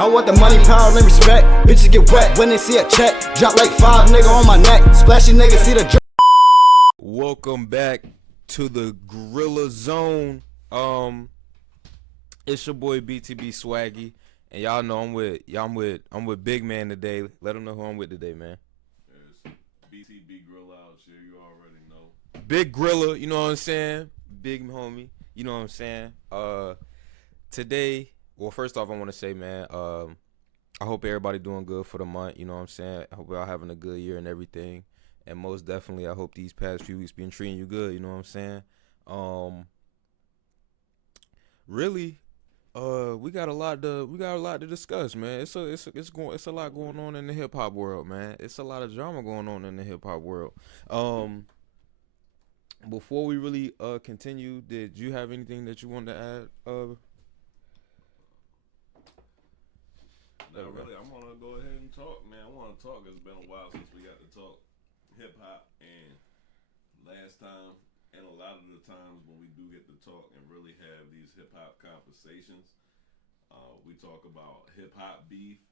I want the money, power, and respect. Bitches get wet when they see a check. Drop like 5 nigga on my neck. Splashy nigga see the drop. Welcome back to the Grilla Zone. It's your boy BTB Swaggy, and y'all know I'm with Big Man today. Let them know who I'm with today, man. It's BTB Grilla out here. You already know. Big Grilla, you know what I'm saying? Big homie, you know what I'm saying? Today, well, first off, I want to say, man, I hope everybody doing good for the month. You know what I'm saying? I hope y'all having a good year and everything. And most definitely, I hope these past few weeks been treating you good. You know what I'm saying? Really, we got a lot to discuss, man. It's a lot going on in the hip hop world, man. It's a lot of drama going on in the hip hop world. Before we really continue, did you have anything that you wanted to add? No, really, I want to go ahead and talk, man. I want to talk. It's been a while since we got to talk hip hop, and last time, and a lot of the times when we do get to talk and really have these hip hop conversations, we talk about hip hop beef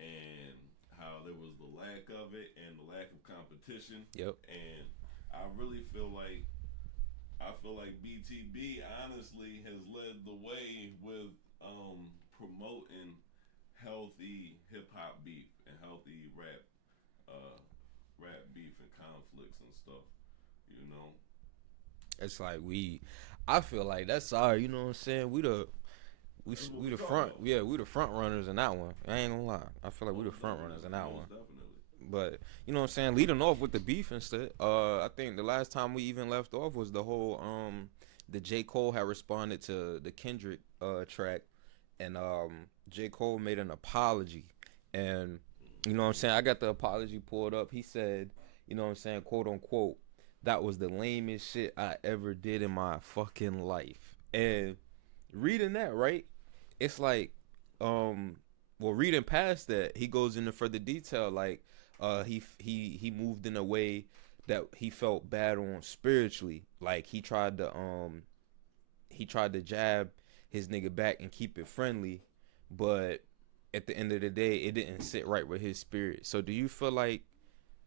and how there was the lack of it and the lack of competition. Yep. And I really feel like BTB honestly has led the way with promoting healthy hip hop beef and healthy rap beef and conflicts and stuff, you know. It's like I feel like that's our, you know what I'm saying? We the front runners in that one. I ain't gonna lie. I feel like we the front runners in that one. Definitely. But you know what I'm saying? Leading off with the beef and stuff. I think the last time we even left off was the whole the J. Cole had responded to the Kendrick track, and J. Cole made an apology, and you know what I'm saying? I got the apology pulled up. He said, you know what I'm saying, quote unquote, that was the lamest shit I ever did in my fucking life. And reading that, right? It's like, reading past that, he goes into further detail, like, he moved in a way that he felt bad on spiritually. Like he tried to jab his nigga back and keep it friendly, but at the end of the day, it didn't sit right with his spirit. So do you feel like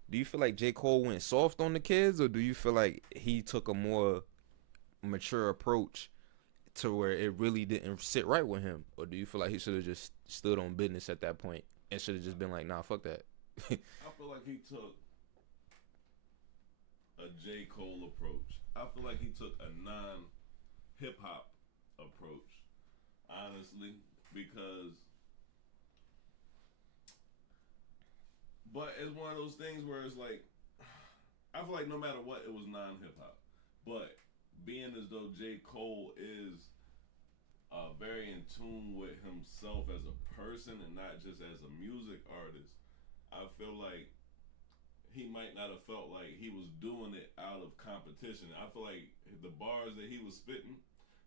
J. Cole went soft on the kids, or do you feel like he took a more mature approach to where it really didn't sit right with him? Or do you feel like he should have just stood on business at that point and should have just been like, nah, fuck that? I feel like he took a J. Cole approach. I feel like he took a non-hip hop approach, honestly, but it's one of those things where it's like, I feel like no matter what, it was non-hip hop. But being as though J. Cole is very in tune with himself as a person and not just as a music artist, I feel like he might not have felt like he was doing it out of competition. I feel like the bars that he was spitting,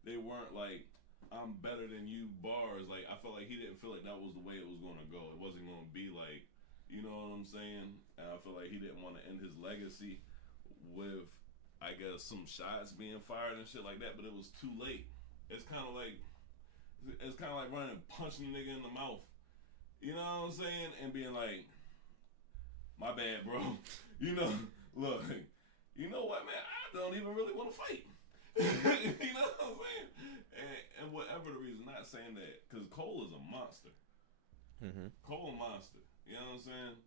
they weren't like, I'm better than you bars. Like, I felt like he didn't feel like that was the way it was going to go. It wasn't going to be like, you know what I'm saying? And I feel like he didn't want to end his legacy with, I guess, some shots being fired and shit like that, but it was too late. It's kind of like running and punching a nigga in the mouth. You know what I'm saying? And being like, my bad, bro. You know, look, you know what, man? I don't even really want to fight. You know what I'm saying? And whatever the reason, not saying that, because Cole is a monster. Mm-hmm. Cole a monster. You know what I'm saying?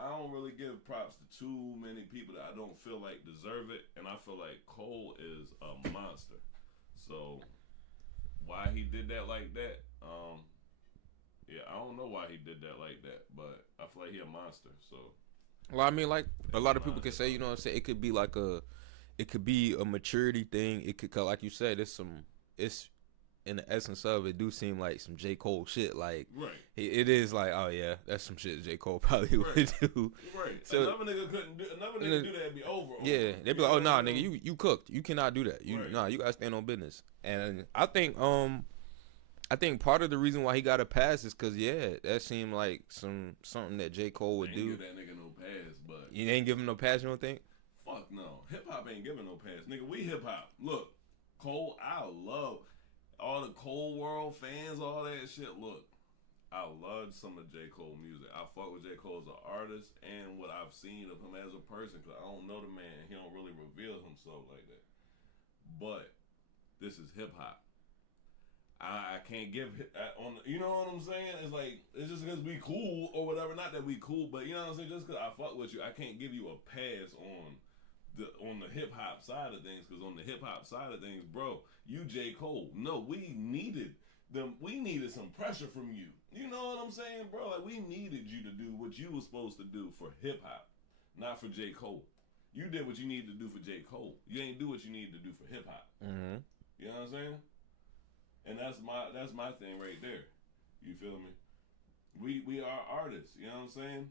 I don't really give props to too many people that I don't feel like deserve it, and I feel like Cole is a monster. So why he did that like that? I don't know why he did that like that, but I feel like he a monster. So, well, I mean, like a lot of people can say, you know what I'm saying, it could be a maturity thing. It could, like you said, it's in the essence of it do seem like some J. Cole shit. Like, right. It is like, oh yeah, that's some shit J. Cole probably would do. Right. So, another nigga do that, it'd be over. Yeah, they'd be like, oh nah, nigga, you cooked. You cannot do that. You gotta stand on business. And I think part of the reason why he got a pass is because that seemed like something that J. Cole would do. Give that nigga no pass, but you ain't giving no pass. You don't think? Fuck no, hip hop ain't giving no pass, nigga. We hip hop. Look, Cole, I love all the Cole World fans, all that shit. Look, I loved some of J. Cole music. I fuck with J. Cole as an artist and what I've seen of him as a person, because I don't know the man. He don't really reveal himself like that. But this is hip hop. I can't give on. You know what I'm saying? It's like, it's just because we cool or whatever. Not that we cool, but you know what I'm saying. Just because I fuck with you, I can't give you a pass on the hip hop side of things. Because on the hip hop side of things, bro, you J. Cole. No, we needed them. We needed some pressure from you. You know what I'm saying, bro? Like, we needed you to do what you was supposed to do for hip hop, not for J. Cole. You did what you needed to do for J. Cole. You ain't do what you needed to do for hip hop. Mm-hmm. You know what I'm saying? And that's my thing right there. You feel me? We are artists. You know what I'm saying?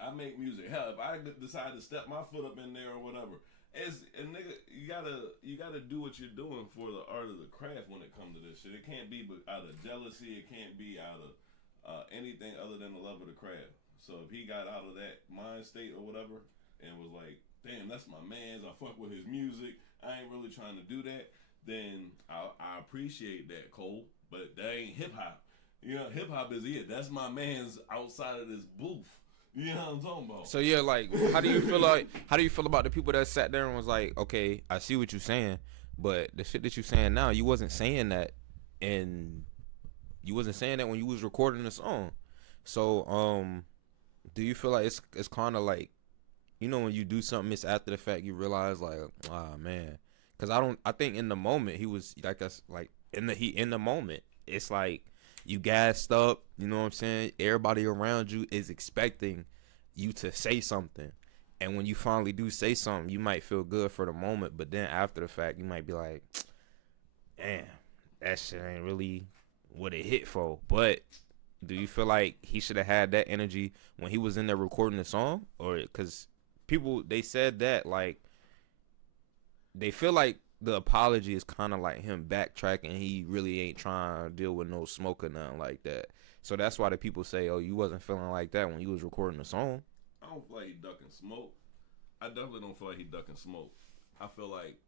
I make music. Hell, if I decide to step my foot up in there or whatever, as a nigga, you gotta do what you're doing for the art of the craft when it comes to this shit. It can't be out of jealousy. It can't be out of anything other than the love of the craft. So if he got out of that mind state or whatever and was like, damn, that's my man's, I fuck with his music, I ain't really trying to do that, then I appreciate that, Cole. But that ain't hip hop. You know, hip hop is it. That's my man's outside of this booth. You know what I'm talking about? So yeah, like, how do you feel about the people that sat there and was like, okay, I see what you're saying, but the shit that you saying now, you wasn't saying that, and you wasn't saying that when you was recording the song. So do you feel like it's kind of like, you know, when you do something, it's after the fact you realize like, ah, man. Cause I think in the moment he was like us, like in the moment it's like you gassed up, you know what I'm saying? Everybody around you is expecting you to say something, and when you finally do say something, you might feel good for the moment, but then after the fact, you might be like, damn, that shit ain't really what it hit for. But do you feel like he should have had that energy when he was in there recording the song, or because people they said that like. They feel like the apology is kind of like him backtracking. He really ain't trying to deal with no smoke or nothing like that. So that's why the people say, oh, you wasn't feeling like that when you was recording the song. I don't feel like he ducking smoke. I definitely don't feel like he ducking smoke. I feel like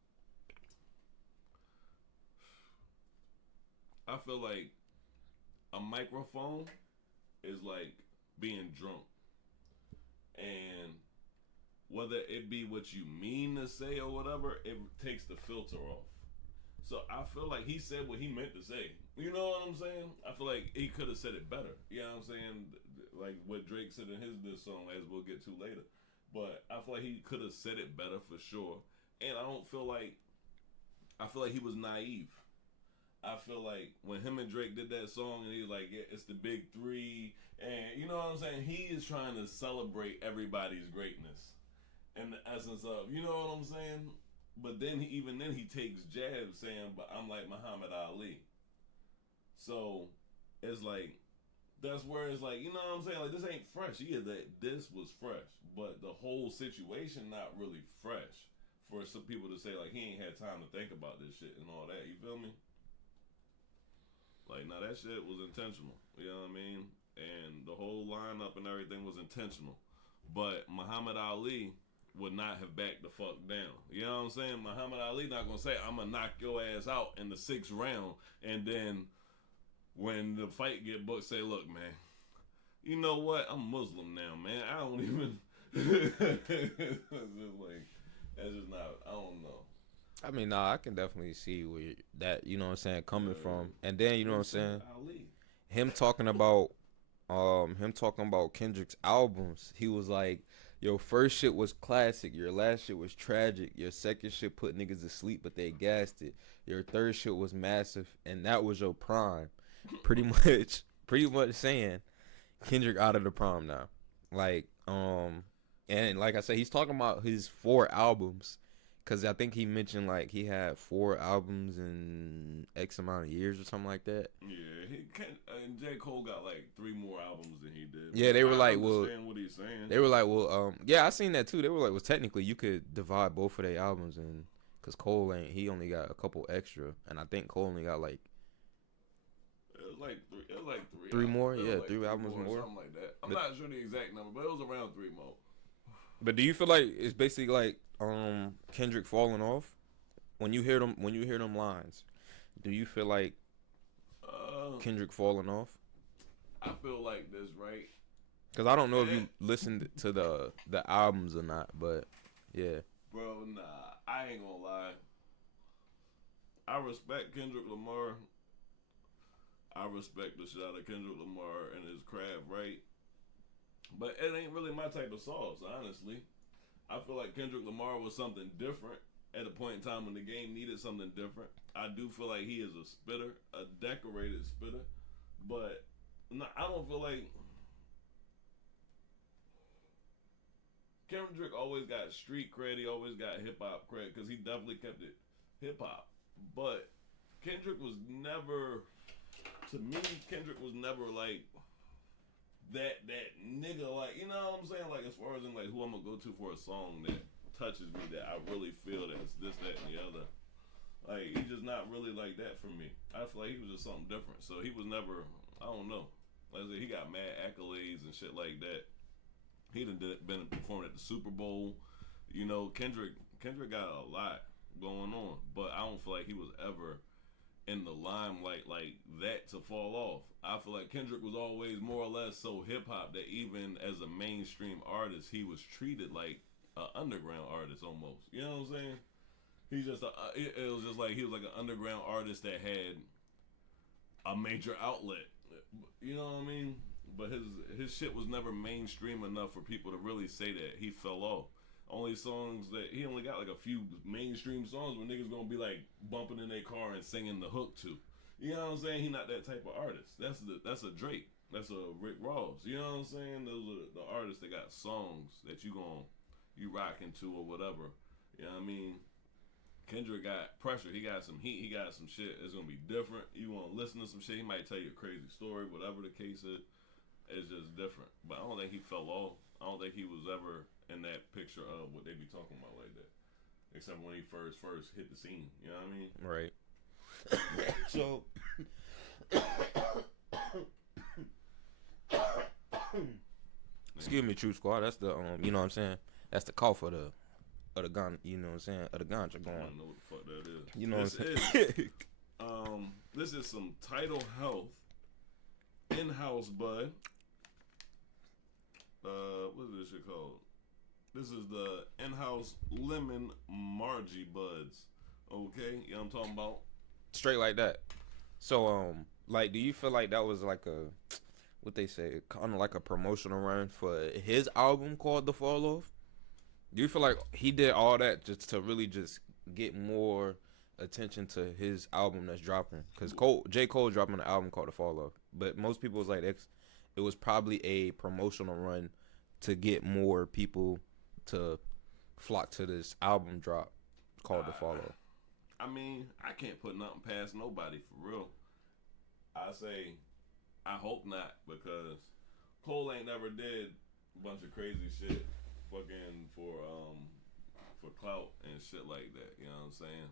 a microphone is like being drunk. And whether it be what you mean to say or whatever, it takes the filter off. So I feel like he said what he meant to say. You know what I'm saying? I feel like he could have said it better. You know what I'm saying? Like what Drake said in this song, as we'll get to later. But I feel like he could have said it better for sure. And I feel like he was naive. I feel like when him and Drake did that song and he was like, yeah, it's the big three. And you know what I'm saying? He is trying to celebrate everybody's greatness. In the essence of, you know what I'm saying? But then he takes jabs saying, but I'm like Muhammad Ali. So it's like, that's where it's like, you know what I'm saying? Like, this ain't fresh. Yeah, this was fresh. But the whole situation not really fresh for some people to say, like, he ain't had time to think about this shit and all that. You feel me? Like, now that shit was intentional. You know what I mean? And the whole lineup and everything was intentional. But Muhammad Ali would not have backed the fuck down. You know what I'm saying? Muhammad Ali not gonna say, I'm gonna knock your ass out in the 6th round, and then when the fight get booked, say, look, man, you know what? I'm Muslim now, man. I don't even it's just like, that's just not, I don't know. I mean, nah, I can definitely see where that, you know what I'm saying, coming from. And then, you know what I'm saying, Ali. him talking about Kendrick's albums, he was like, your first shit was classic, your last shit was tragic, your second shit put niggas to sleep but they gassed it, your third shit was massive, and that was your prime. Pretty much saying Kendrick out of the prime now. Like, and like I said, he's talking about his 4 albums, because I think he mentioned like he had 4 albums in X amount of years or something like that. Yeah, and J. Cole got like 3 more albums than he did. Yeah, they were like, I well, understand what he's saying. They were like, well, yeah, I seen that too. They were like, well, technically you could divide both of their albums, and because Cole he only got a couple extra, and I think Cole only got like It was like 3. 3 more. It was Yeah, like 3 albums more. something like that. I'm not sure the exact number, but it was around 3 more. But do you feel like it's basically like Kendrick falling off when you hear them lines? Do you feel like Kendrick falling off? I feel like this, right? Because I don't know if you listened to the albums or not, but yeah. Bro, nah, I ain't gonna lie. I respect Kendrick Lamar. I respect the shit out of Kendrick Lamar and his craft, right? But it ain't really my type of sauce, honestly. I feel like Kendrick Lamar was something different at a point in time when the game needed something different. I do feel like he is a spitter, a decorated spitter, but I don't feel like Kendrick always got street cred. He always got hip hop cred because he definitely kept it hip hop. But Kendrick was never, to me, Kendrick was never like that nigga, like, you know what I'm saying? Like, as far as in like who I'm gonna go to for a song that touches me, that I really feel that's this, that, and the other. Like, he's just not really like that for me. I feel like he was just something different. So he was never, I don't know. Like I said, he got mad accolades and shit like that. He done been performing at the Super Bowl. You know, Kendrick got a lot going on, but I don't feel like he was ever in the limelight like that to fall off. I feel like Kendrick was always more or less so hip hop that even as a mainstream artist, he was treated like an underground artist almost. You know what I'm saying? He's just it was just like he was like an underground artist that had a major outlet. You know what I mean? But his shit was never mainstream enough for people to really say that he fell off. Only songs that he only got like a few mainstream songs where niggas gonna be like bumping in their car and singing the hook to. You know what I'm saying? He not that type of artist. That's a Drake. That's a Rick Ross. You know what I'm saying? Those are the artists that got songs that you rocking to or whatever. You know what I mean? Kendrick got pressure. He got some heat. He got some shit. It's gonna be different. You want to listen to some shit. He might tell you a crazy story. Whatever the case is, it's just different. But I don't think he fell off. I don't think he was ever in that picture of what they be talking about like that. Except when he first hit the scene. You know what I mean? Right. So excuse me, Troop Squad. That's the you know what I'm saying? That's the cough of the gun, you know what I'm saying? Of the ganja going. I don't know what the fuck that is. You know what I'm saying? This is some Tidal Health in-house bud. What is this shit called? This is the in-house lemon Margie buds. Okay, you know what I'm talking about? Straight like that. So like, do you feel like that was like a, what they say, kind of like a promotional run for his album called The Fall Off? Do you feel like he did all that just to really just get more attention to his album that's dropping? Because J. Cole dropping an album called The Fall Off, but most people was like, it was probably a promotional run to get more people to flock to this album drop called The Fall Off. I mean, I can't put nothing past nobody for real. I say, I hope not, because Cole ain't never did a bunch of crazy shit fucking for clout and shit like that. You know what I'm saying?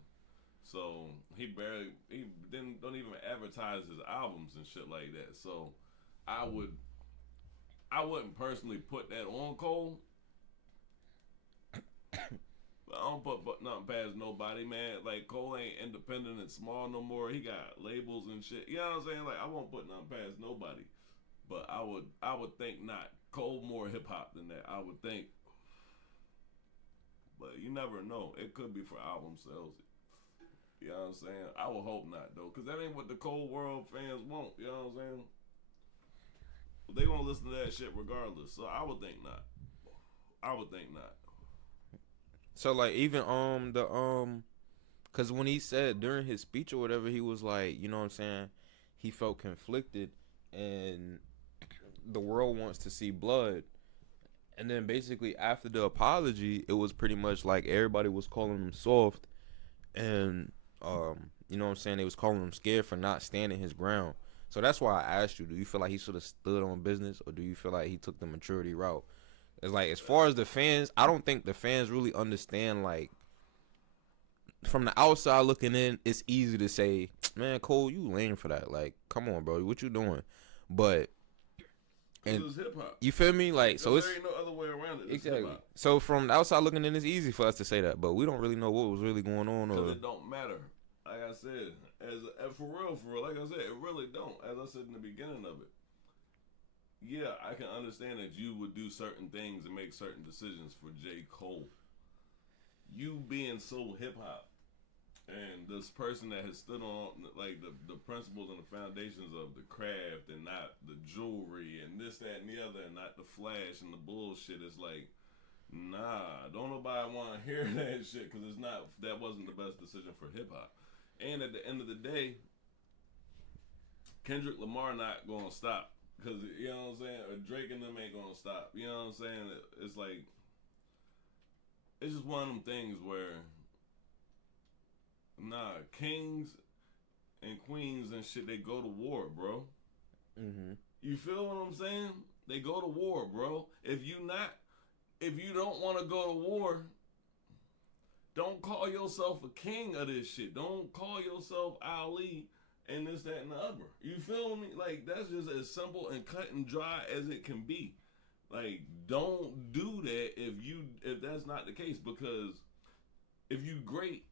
So he don't even advertise his albums and shit like that. So I wouldn't personally put that on Cole. But I don't put nothing past nobody, man. Like, Cole ain't independent and small no more. He got labels and shit. You know what I'm saying? Like, I won't put nothing past nobody. But I would think not. Cole more hip hop than that, I would think. But you never know. It could be for album sales. You know what I'm saying? I would hope not, though, because that ain't what the Cole World fans want. You know what I'm saying? They gonna listen to that shit regardless. So I would think not. So like, even cause when he said during his speech or whatever, he was like, you know what I'm saying, he felt conflicted and the world wants to see blood. And then basically after the apology, it was pretty much like everybody was calling him soft, and you know what I'm saying, they was calling him scared for not standing his ground. So that's why I asked you, do you feel like he should have stood on business, or do you feel like he took the maturity route? It's like, as far as the fans, I don't think the fans really understand, like, from the outside looking in, it's easy to say, man, Cole, you lame for that. Like, come on, bro, what you doing? But and it's hip-hop. You feel me? Like, so there ain't no other way around it. It's exactly. hip-hop. So from the outside looking in, it's easy for us to say that, but we don't really know what was really going on. Because it don't matter. Like I said, as for real, like I said, it really don't. As I said in the beginning of it, yeah, I can understand that you would do certain things and make certain decisions for J. Cole. You being so hip hop and this person that has stood on like the principles and the foundations of the craft and not the jewelry and this, that, and the other and not the flash and the bullshit is like, nah, don't nobody want to hear that shit because it's not, that wasn't the best decision for hip hop. And at the end of the day, Kendrick Lamar not gonna stop. Cause you know what I'm saying, or Drake and them ain't gonna stop. You know what I'm saying? It's like, it's just one of them things where, nah, kings and queens and shit, they go to war, bro. Mm-hmm. You feel what I'm saying? They go to war, bro. If you don't want to go to war, don't call yourself a king of this shit. Don't call yourself Ali and this, that, and the other. You feel me? Like, that's just as simple and cut and dry as it can be. Like, don't do that if that's not the case, because if you great,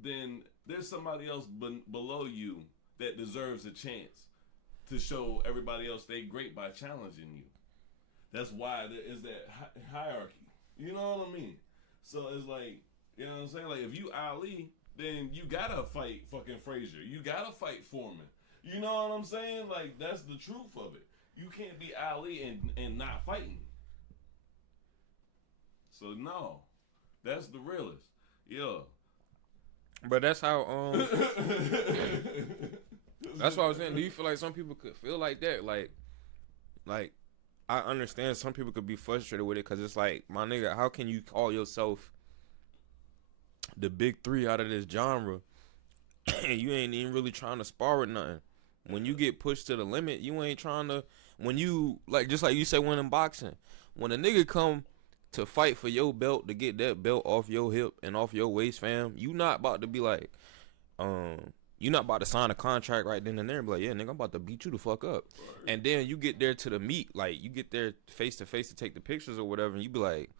then there's somebody else below you that deserves a chance to show everybody else they great by challenging you. That's why there is that hierarchy. You know what I mean? So it's like, you know what I'm saying? Like, if you Ali, then you gotta fight fucking Frazier. You gotta fight Foreman. You know what I'm saying? Like, that's the truth of it. You can't be Ali and not fighting. So no, that's the realest. Yeah. But that's how that's what I was saying. Do you feel like some people could feel like that? Like I understand some people could be frustrated with it because it's like, my nigga, how can you call yourself the big three out of this genre and you ain't even really trying to spar with nothing? When you get pushed to the limit, you ain't trying to. When you, like, just like you said, when in boxing, when a nigga come to fight for your belt, to get that belt off your hip and off your waist, fam, you not about to be like, you not about to sign a contract right then and there and be like, yeah, nigga, I'm about to beat you the fuck up. Right. And then you get there to the meet, like, you get there face to face to take the pictures or whatever, and you be like,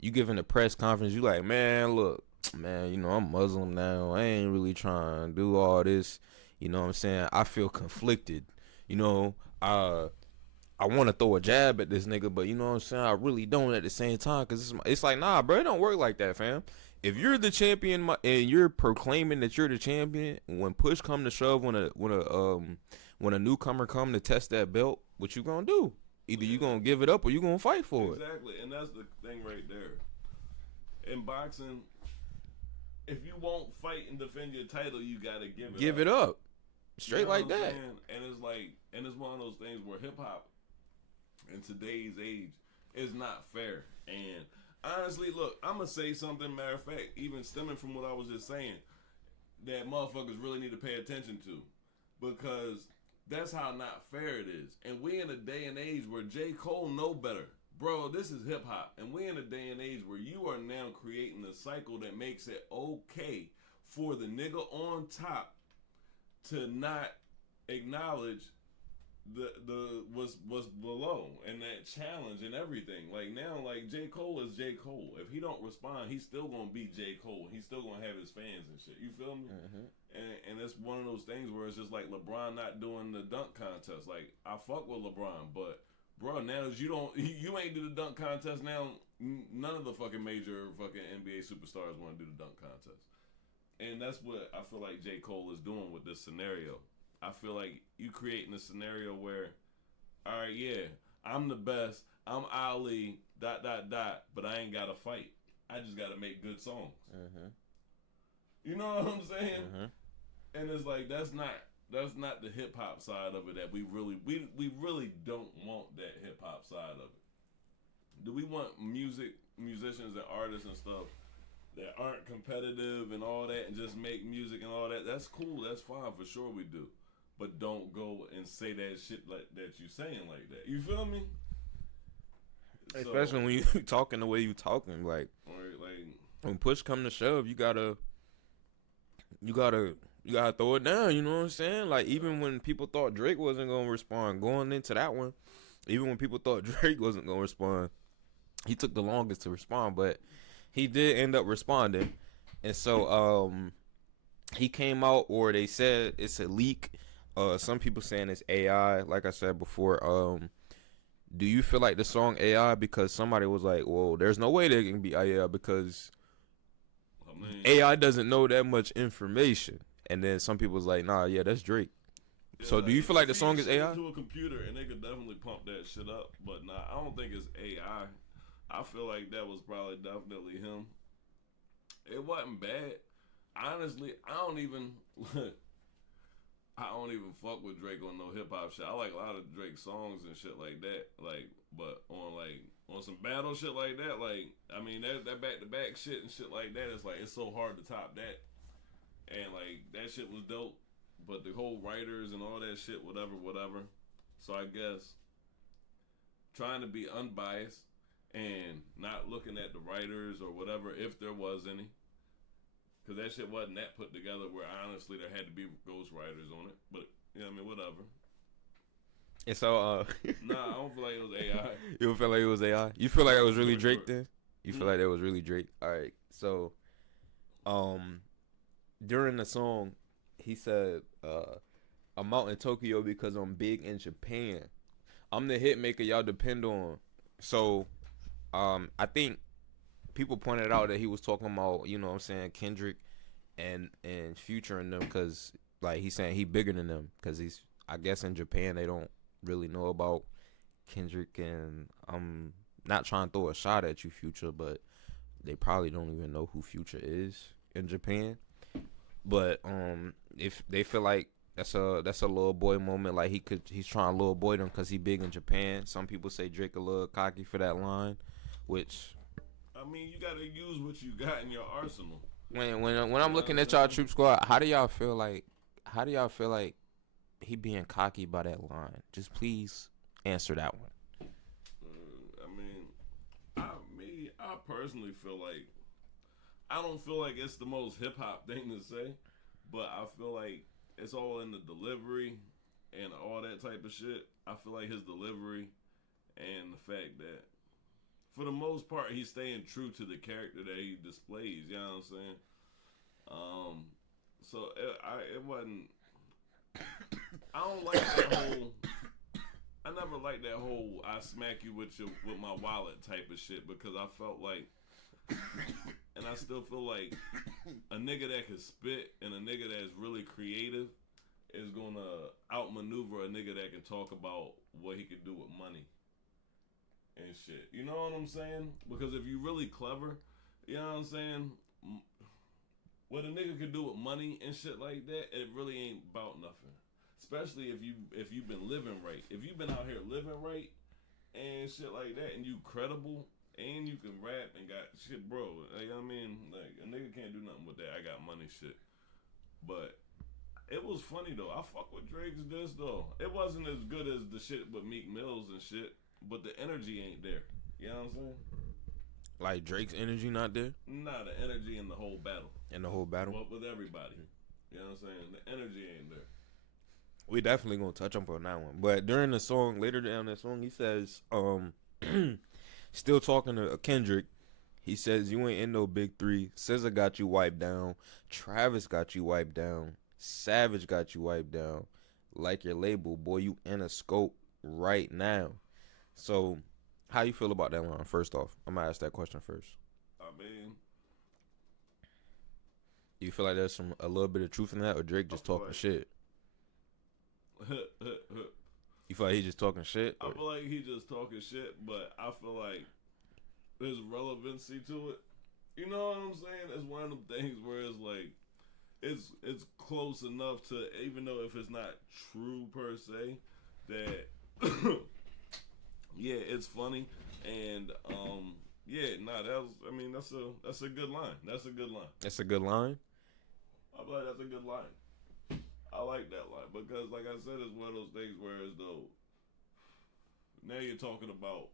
you giving a press conference, you like, man, look, man, you know, I'm Muslim now, I ain't really trying to do all this, you know what I'm saying, I feel conflicted, you know, I want to throw a jab at this nigga, but you know what I'm saying, I really don't at the same time, because it's like, nah, bro, it don't work like that, fam. If you're the champion and you're proclaiming that you're the champion, when push come to shove, when a newcomer come to test that belt, what you gonna do? Either you gonna give it up or you gonna fight for it. Exactly, and that's the thing right there. In boxing, if you won't fight and defend your title, you gotta give it up. Straight, you know, like that. And it's like, and it's one of those things where hip hop in today's age is not fair. And honestly, look, I'm gonna say something, matter of fact, even stemming from what I was just saying, that motherfuckers really need to pay attention to, because that's how not fair it is. And we in a day and age where J. Cole know better. Bro, this is hip hop. And we in a day and age where you are now creating a cycle that makes it okay for the nigga on top to not acknowledge the what's below and that challenge and everything. Like, now, like, J. Cole is J. Cole. If he don't respond, he's still gonna be J. Cole. He's still gonna have his fans and shit. You feel me? Mm-hmm. And it's one of those things where it's just like LeBron not doing the dunk contest. Like, I fuck with LeBron, but bro, now you ain't do the dunk contest. Now none of the fucking major fucking NBA superstars want to do the dunk contest. And that's what I feel like J. Cole is doing with this scenario. I feel like you creating a scenario where, all right, yeah, I'm the best, I'm Ali, ... but I ain't got to fight. I just got to make good songs. Mm-hmm. You know what I'm saying? Mm-hmm. And it's like, that's not the hip hop side of it that we really don't want that hip hop side of it. Do we want musicians and artists and stuff that aren't competitive and all that and just make music and all that? That's cool, that's fine, for sure we do. But don't go and say that shit like that you saying like that. You feel me? Especially when you talking the way you talking, like, right, like, when push come to shove, you gotta throw it down. You know what I'm saying? Like, even when people thought Drake wasn't gonna respond, going into that one, even when people thought Drake wasn't gonna respond, he took the longest to respond, but he did end up responding. And so he came out, or they said it's a leak. Some people saying it's AI. Like I said before, Do you feel like the song AI because somebody was like, well, there's no way they can be AI because I mean, AI doesn't know that much information. And then some people was like, nah, yeah, that's Drake. yeah, So do you feel like the song is feed AI? shit into a computer and they could definitely pump that shit up, but nah, I don't think it's AI. I feel like that was probably definitely him. It wasn't bad. Honestly, I don't even fuck with Drake on no hip hop shit. I like a lot of Drake songs and shit like that. Like, but on some battle shit like that, like I mean that back to back shit and shit like that, it's like it's so hard to top that. And like that shit was dope. But the whole writers and all that shit, whatever. So I guess trying to be unbiased and not looking at the writers or whatever, if there was any. Because that shit wasn't that put together where honestly there had to be ghostwriters on it. But, yeah, I mean, whatever. And so, Nah, I don't feel like it was AI. You don't feel like it was AI? You feel like it was really Sure, Drake sure. then? You feel like that was really Drake? All right. So, during the song, he said, I'm out in Tokyo because I'm big in Japan. I'm the hit maker y'all depend on. So, I think people pointed out that he was talking about, you know what I'm saying, Kendrick and Future and them, because like he's saying he bigger than them, because he's, I guess in Japan they don't really know about Kendrick, and I'm not trying to throw a shot at you, Future, but they probably don't even know who Future is in Japan. But if they feel like that's a little boy moment, like he's trying to little boy them because he big in Japan. Some people say Drake a little cocky for that line, which I mean, you gotta use what you got in your arsenal. when I'm looking at y'all Troop Squad, how do y'all feel like he being cocky by that line? Just please answer that one. I personally feel like I don't feel like it's the most hip hop thing to say, but I feel like it's all in the delivery and all that type of shit. I feel like his delivery and the fact that for the most part he's staying true to the character that he displays. You know what I'm saying? So it wasn't. I don't like that whole. I never liked that whole "I smack you with my wallet" type of shit because I felt like, and I still feel like a nigga that can spit and a nigga that's really creative is gonna outmaneuver a nigga that can talk about what he can do with money and shit. You know what I'm saying? Because if you really clever, you know what I'm saying? What a nigga can do with money and shit like that, it really ain't about nothing. Especially if you've been living right. If you've been out here living right and shit like that, and you credible and you can rap and got shit, bro. Like, I mean, like a nigga can't do nothing with that. I got money shit. But it was funny though. I fuck with Drake's this though. It wasn't as good as the shit with Meek Mills and shit, but the energy ain't there. You know what I'm saying? Like Drake's energy not there Nah, the energy in the whole battle. in the whole battle. With everybody. You know what I'm saying? The energy ain't there. We definitely gonna touch up on that one. But during the song, later down that song, he says, still talking to Kendrick. He says, "You ain't in no big three. SZA got you wiped down. Travis got you wiped down. Savage got you wiped down. Like your label, boy, you in a scope right now." So, how you feel about that line? First off, I'm gonna ask that question first. I mean, Do you feel like there's a little bit of truth in that, or Drake just talking shit? You feel like he just talking shit? I feel like he just talking shit, but I feel like there's relevancy to it. You know what I'm saying? It's one of them things where it's like it's close enough to, even though if it's not true per se, that yeah, it's funny and that's a good line. That's a good line. That's a good line. I feel like that's a good line. I like that line because, like I said, it's one of those things where as though now you're talking about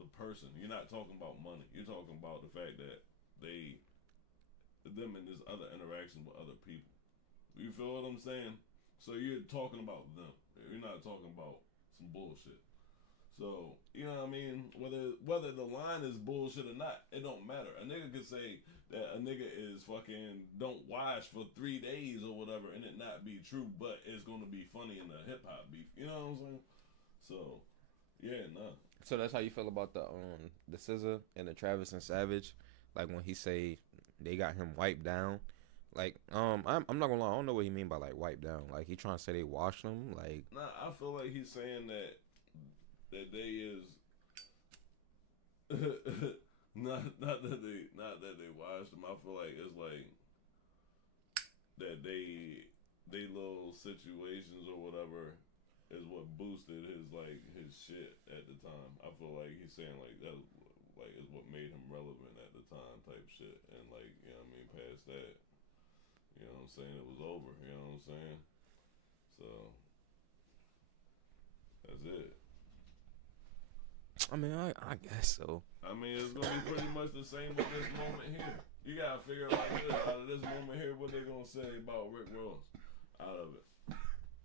the person. You're not talking about money. You're talking about the fact that them and this other interaction with other people. You feel what I'm saying? So you're talking about them. You're not talking about some bullshit. So, you know what I mean? Whether the line is bullshit or not, it don't matter. A nigga could say that a nigga is fucking don't wash for 3 days or whatever and it not be true, but it's gonna be funny in the hip hop beef. You know what I'm saying? So, Yeah, no. So that's how you feel about the SZA and the Travis and Savage, like when he say they got him wiped down. Like I'm not gonna lie, I don't know what he mean by like wiped down. Like he trying to say they washed him. Like Nah, I feel like he's saying that they is not that they watched him. I feel like it's like that they little situations or whatever is what boosted his shit at the time. I feel like he's saying like that like is what made him relevant at the time type shit. And like, you know what I mean, past that, you know what I'm saying, it was over, you know what I'm saying? So that's it. I mean, I guess so. I mean, it's gonna be pretty much the same with this moment here. You gotta figure out like this, out of this moment here, what they gonna say about Rick Ross out of it.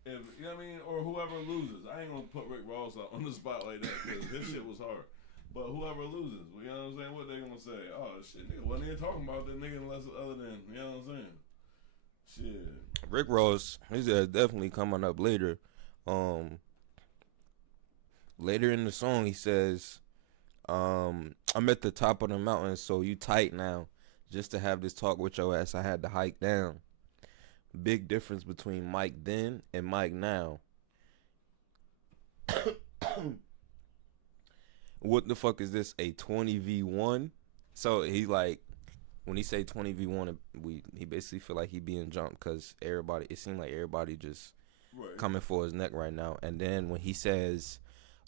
If you know what I mean, or whoever loses, I ain't gonna put Rick Ross out on the spot like that because his shit was hard. But whoever loses, you know what I'm saying? What they gonna say? Oh shit, nigga wasn't even talking about that nigga unless other than, you know what I'm saying? Shit. Rick Ross, he's definitely coming up later. Later in the song, he says, I'm at the top of the mountain, so you tight now. Just to have this talk with your ass, I had to hike down. Big difference between Mike then and Mike now. What the fuck is this? A 20v1? So he like, when he say 20v1, he basically feel like he being jumped because everybody, it seemed like everybody just coming for his neck right now. And then when he says,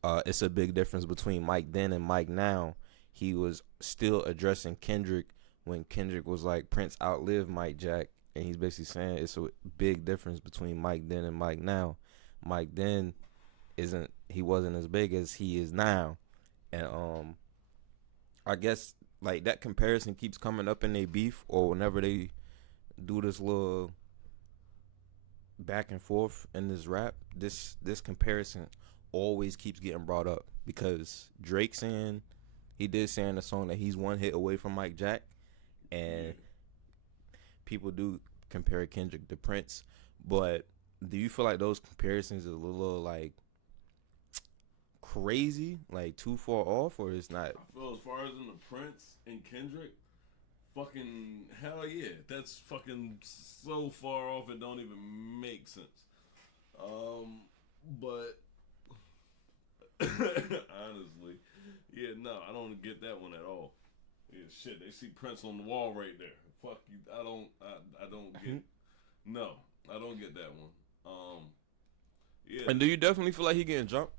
it's a big difference between Mike then and Mike now, he was still addressing Kendrick when Kendrick was like, Prince outlived Mike Jack. And he's basically saying it's a big difference between Mike then and Mike now. Mike then he wasn't as big as he is now. And I guess like that comparison keeps coming up in their beef, or whenever they do this little back and forth in this rap, this comparison always keeps getting brought up because Drake saying, he did say in the song that he's one hit away from Mike Jack, and people do compare Kendrick to Prince, but do you feel like those comparisons are a little like crazy, like too far off, or it's not? I feel as far as in the Prince and Kendrick, fucking hell yeah, that's fucking so far off it don't even make sense. But honestly, yeah, no, I don't get that one at all. Yeah, shit, they see Prince on the wall right there. Fuck you, I don't get. No, I don't get that one. Yeah. And do you definitely feel like he getting jumped?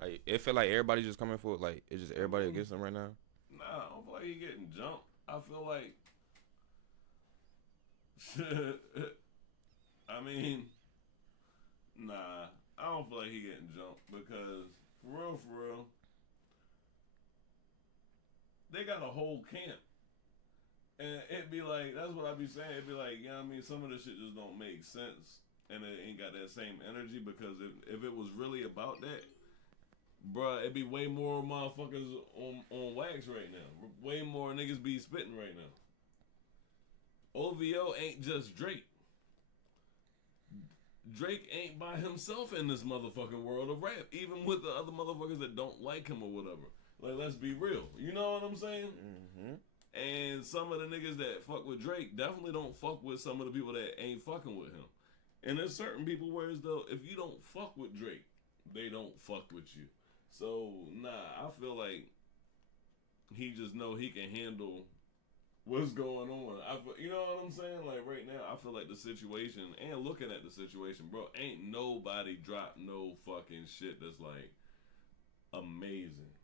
Like it feel like everybody just coming for it, like it's just everybody against him right now? Nah, I don't feel like he getting jumped. I feel like I mean, nah, I don't feel like he getting jumped because for real, they got a whole camp. And it'd be like, that's what I be saying. It'd be like, you know what I mean? Some of this shit just don't make sense. And it ain't got that same energy because if it was really about that, bruh, it'd be way more motherfuckers on wax right now. Way more niggas be spitting right now. OVO ain't just Drake. Drake ain't by himself in this motherfucking world of rap. Even with the other motherfuckers that don't like him or whatever. Like, let's be real. You know what I'm saying? Mm-hmm. And some of the niggas that fuck with Drake definitely don't fuck with some of the people that ain't fucking with him. And there's certain people where it's though, if you don't fuck with Drake, they don't fuck with you. So, nah, I feel like he just know he can handle what's going on. You know what I'm saying? Like right now, I feel like the situation, and looking at the situation, bro, ain't nobody dropped no fucking shit that's like amazing.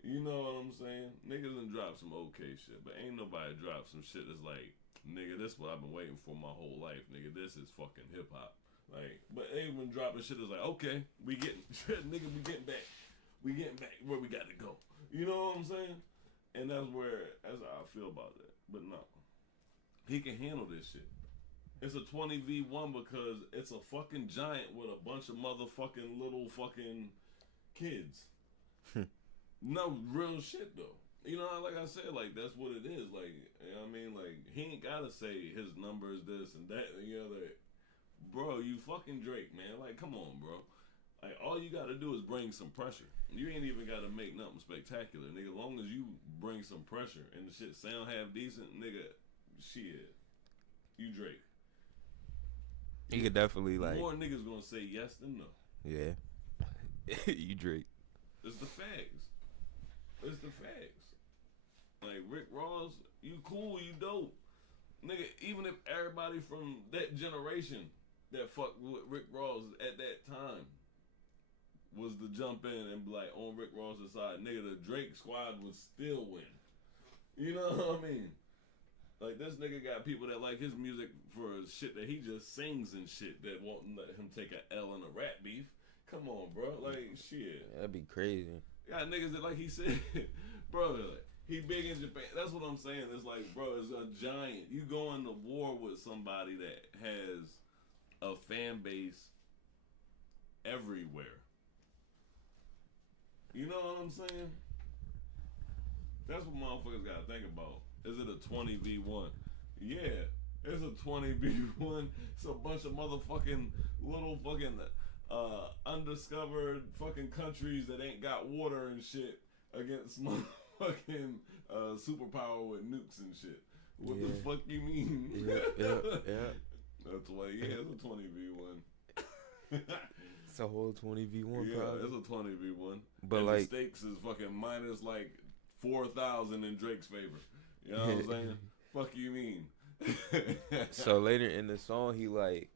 You know what I'm saying? Niggas done dropped some okay shit, but ain't nobody dropped some shit that's like, nigga, this is what I've been waiting for my whole life, nigga. This is fucking hip hop. Like, but they been dropping shit that's like, okay, we getting nigga, we getting back where we got to go. You know what I'm saying? And that's how I feel about that. But no, he can handle this shit. It's a 20v1 because it's a fucking giant with a bunch of motherfucking little fucking kids. No, real shit though. You know, like I said, like that's what it is. Like, you know what I mean? Like, he ain't gotta say his number is this and that and the other. Bro, you fucking Drake, man. Like, come on, bro. Like, all you gotta do is bring some pressure. You ain't even gotta make nothing spectacular, nigga. As long as you bring some pressure and the shit sound half decent, nigga, shit. You Drake. He could definitely, like... More niggas gonna say yes than no. Yeah. You Drake. It's the facts. It's the facts. Like, Rick Ross, you cool, you dope. Nigga, even if everybody from that generation that fucked with Rick Ross at that time was to jump in and be like on Rick Ross's side, nigga, the Drake squad would still win. You know what I mean? Like, this nigga got people that like his music for shit that he just sings and shit that won't let him take a L in a rap beef. Come on, bro. Like, shit. That'd be crazy. Got niggas that, like he said, bro, like, he big in Japan. That's what I'm saying. It's like, bro, it's a giant. You go into war with somebody that has a fan base everywhere. You know what I'm saying? That's what motherfuckers gotta think about. Is it a 20v1? Yeah, it's a 20v1. It's a bunch of motherfucking little fucking undiscovered fucking countries that ain't got water and shit against motherfucking superpower with nukes and shit. What the fuck you mean? Yeah. That's why, it's a 20v1. It's a whole 20v1 Yeah, probably. it's a 20v1. But and like, the stakes is fucking minus like 4,000 in Drake's favor. You know what I'm saying? Fuck you mean? so later in the song, he like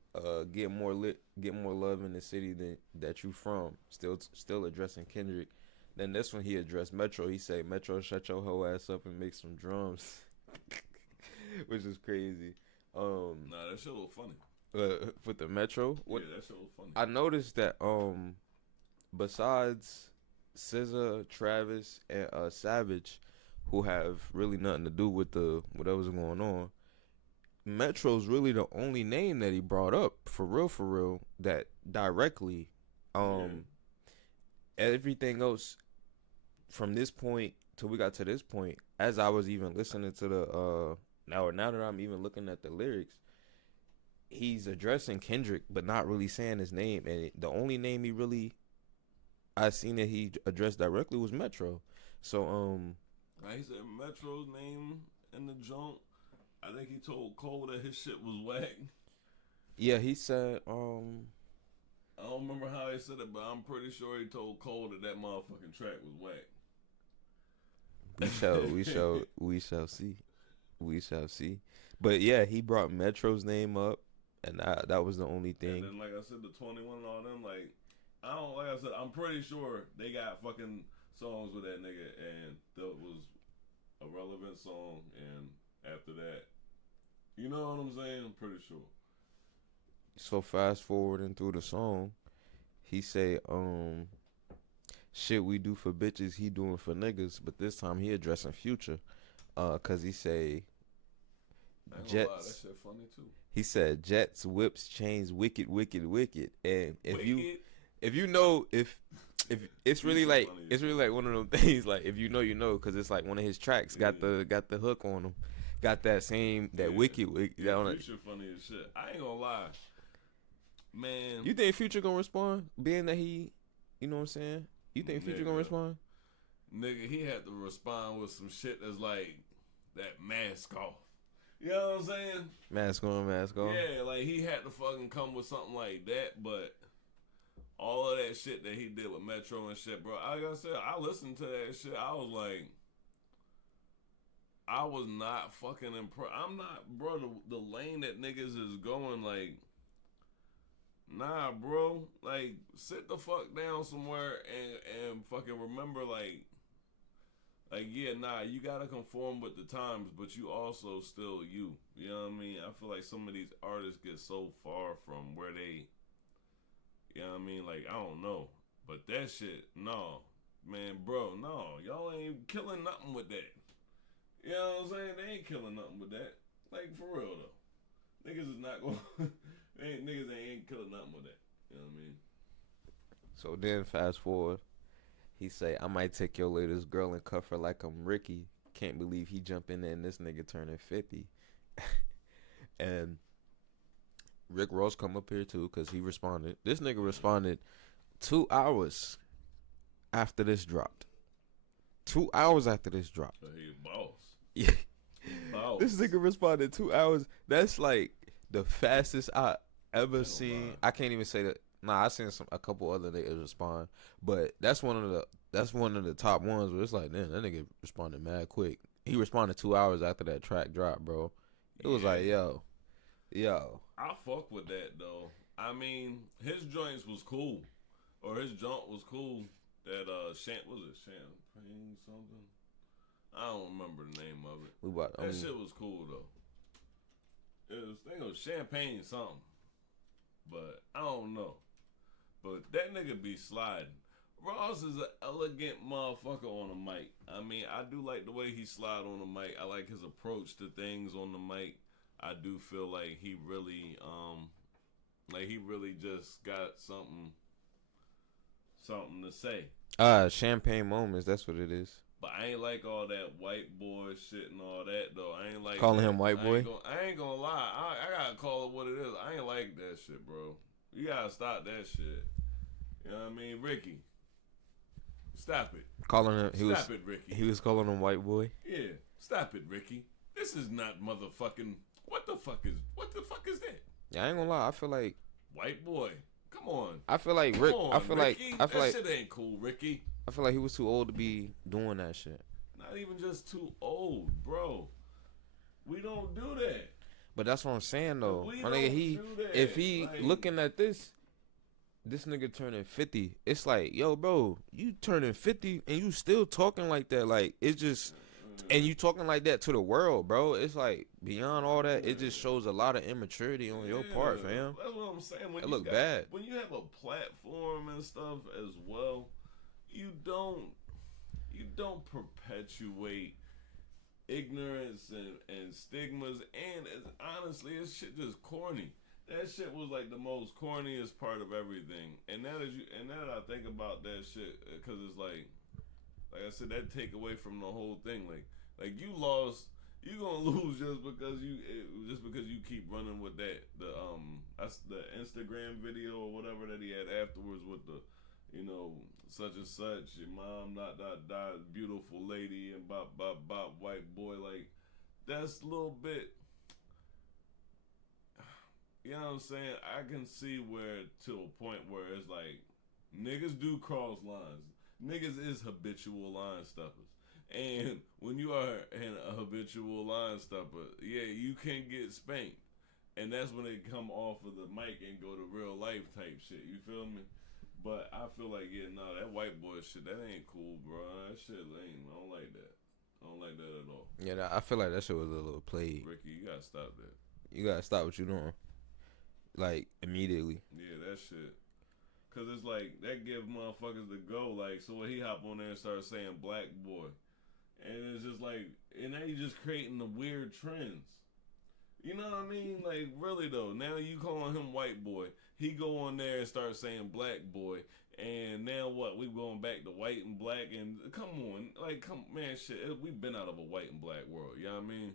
get more love in the city that you from. Still addressing Kendrick. Then this one he addressed Metro. He said, "Metro, shut your whole ass up and make some drums," which is crazy. Nah, that shit was funny. With the Metro, Yeah, that shit was funny. I noticed that besides SZA, Travis, and Savage, who have really nothing to do with whatever's going on, Metro's really the only name that he brought up for real that directly. Everything else from this point till we got to this point, as I was even listening to the now that I'm even looking at the lyrics, he's addressing Kendrick but not really saying his name, and the only name I seen that he addressed directly was Metro. So he said Metro's name in the junk. I think he told Cole that his shit was whack. Yeah, he said I don't remember how he said it, but I'm pretty sure he told Cole that motherfucking track was whack. we shall see. We shall see. But yeah, he brought Metro's name up, and that was the only thing. And then, like I said, the 21 and all them, like I said, I'm pretty sure they got fucking songs with that nigga, and that was a relevant song. And after that, you know what I'm saying? I'm pretty sure. So fast forwarding through the song, he say, shit we do for bitches, he doing for niggas, but this time he addressing Future, cause he say, Jets. Lie, that shit funny too. He said jets, whips, chains, wicked, wicked, wicked. And if Wicked? if it's really like one of them things, like if you know, cause it's like one of his tracks got the hook on him, got that wicked. Yeah, Future funny as shit. I ain't gonna lie, man. You think Future gonna respond, being that he, you know what I'm saying? You think Future gonna respond? Nigga, he had to respond with some shit that's like that mask off. You know what I'm saying? Mask on, mask off. Yeah, like he had to fucking come with something like that, but all of that shit that he did with Metro and shit, bro. Like I said, I listened to that shit. I was like, I was not fucking impressed. I'm not, bro. The lane that niggas is going, like, nah, bro. Like, sit the fuck down somewhere and fucking remember, like, yeah, nah, you gotta conform with the times, but you also still you. You know what I mean? I feel like some of these artists get so far from where they, you know what I mean? Like, I don't know. But that shit, no. Man, bro, no. Y'all ain't killing nothing with that. You know what I'm saying? They ain't killing nothing with that. Like, for real, though. Niggas is not going niggas ain't killing nothing with that. You know what I mean? So then, fast forward. He say, I might take your latest girl and cuff her like I'm Ricky. Can't believe he jump in there and this nigga turning 50. And Rick Ross come up here too because he responded. This nigga responded 2 hours after this dropped. 2 hours after this dropped. So he a boss. Yeah. Boss. This nigga responded 2 hours. That's like the fastest I ever seen. Wow. I can't even say that. Nah, I seen a couple other niggas respond, but that's one of the top ones where it's like, damn, that nigga responded mad quick. He responded 2 hours after that track dropped, bro. It was like, yo. I fuck with that though. I mean, his joints was cool, or his joint was cool. That was it Champagne something? I don't remember the name of it. That shit was cool though. It was Champagne something, but I don't know. But that nigga be sliding. Ross is an elegant motherfucker on the mic. I mean, I do like the way he slide on the mic. I like his approach to things on the mic. I do feel like he really just got something to say. Champagne moments, that's what it is. But I ain't like all that white boy shit and all that though. I ain't like calling that. him white boy. I ain't gonna lie. I gotta call it what it is. I ain't like that shit, bro. You gotta stop that shit. You know what I mean, Ricky? Stop it. Calling him. Stop it, Ricky. He was calling him white boy. Yeah, stop it, Ricky. This is not motherfucking. What the fuck is that? Yeah, I ain't gonna lie. I feel like white boy. Come on. I feel like Rick. On, I feel Ricky. like that shit ain't cool, Ricky. I feel like he was too old to be doing that shit. Not even just too old, bro. We don't do that. But that's what I'm saying though. We My don't nigga, do that. if he like, looking at this nigga turning 50. It's like, yo, bro, you turning 50 and you still talking like that. Like, it's just, and you talking like that to the world, bro. It's like, beyond all that, it just shows a lot of immaturity on your part, fam. That's what I'm saying. It look bad. When you have a platform and stuff as well, you don't perpetuate ignorance and stigmas, and honestly, it's shit just corny. That shit was like the most corniest part of everything. And now that I think about that shit, because it's like I said, that take away from the whole thing. Like you lost, you gonna lose just because you keep running with that. That's the Instagram video or whatever that he had afterwards with the, such and such, your mom not that beautiful lady and bop white boy. Like, that's a little bit. You know what I'm saying? I can see where, to a point where it's like, niggas do cross lines. Niggas is habitual line stuffers. And when you are a habitual line stuffer, yeah, you can get spanked. And that's when they come off of the mic and go to real life type shit. You feel me? But I feel like, that white boy shit, that ain't cool, bro. That shit ain't, I don't like that. I don't like that at all. Yeah, I feel like that shit was a little played. Ricky, you gotta stop that. You gotta stop what you doing. Like, immediately. Yeah, that shit. Cause it's like, that give motherfuckers the go. Like, so when he hop on there and start saying black boy. And it's just like, and now you just creating the weird trends. You know what I mean? Like, really though, now you calling him white boy. He go on there and start saying black boy. And now what? We going back to white and black. And come on. Like, man, shit. We've been out of a white and black world. You know what I mean?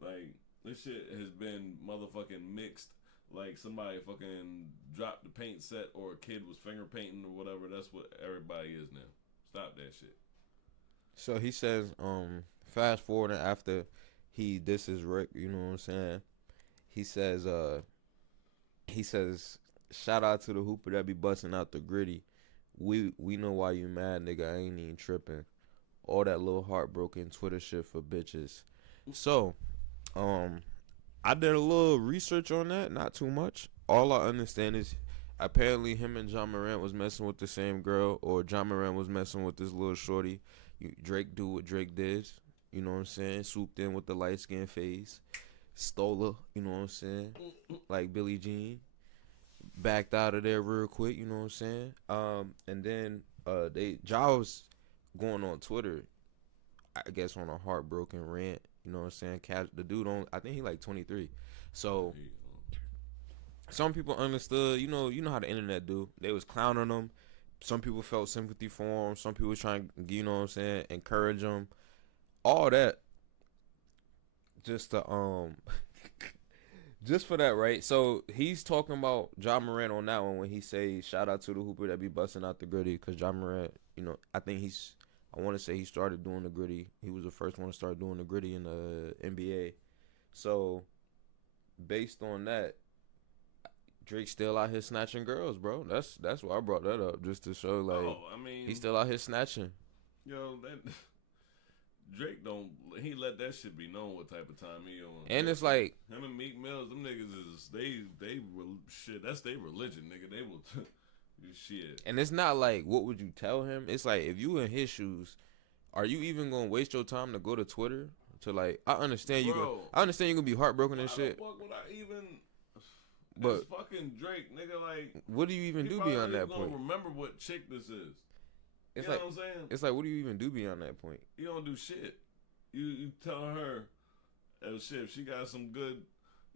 Like, this shit has been motherfucking mixed. Like, somebody fucking dropped the paint set, or a kid was finger painting or whatever. That's what everybody is now. Stop that shit. So he says, fast forwarding after he disses Rick, you know what I'm saying? He says, shout out to the hooper that be busting out the gritty. We know why you mad, nigga. I ain't even tripping. All that little heartbroken Twitter shit for bitches. So, I did a little research on that, not too much. All I understand is apparently him and John Morant was messing with the same girl, or John Morant was messing with this little shorty. Drake do what Drake did, you know what I'm saying? Swooped in with the light skin face, stole her, you know what I'm saying? Like Billie Jean. Backed out of there real quick, you know what I'm saying? And then Ja was going on Twitter, I guess on a heartbroken rant. You know what I'm saying? The dude I think he like 23. So some people understood, you know how the internet do. They was clowning him. Some people felt sympathy for him. Some people trying, you know what I'm saying, encourage him. All that just to just for that, right? So he's talking about John Morant on that one when he say shout out to the hooper that be busting out the gritty because John Morant, I think I want to say he started doing the gritty. He was the first one to start doing the gritty in the NBA. So based on that, Drake still out here snatching girls, bro. That's why I brought that up just to show he's still out here snatching. Yo, that Drake he let that shit be known what type of time he on. And it's like him and Meek Mills, them niggas is shit. That's their religion, nigga. They will shit. And it's not like what would you tell him? It's like if you in his shoes, are you even gonna waste your time to go to Twitter to like? I understand you gonna be heartbroken and shit. What would I even? But it's fucking Drake, nigga. Like, what do you even do beyond that point? Remember what chick this is. It's you like, know what I'm saying? It's like, what do you even do beyond that point? You don't do shit. You tell her, oh shit, if she got some good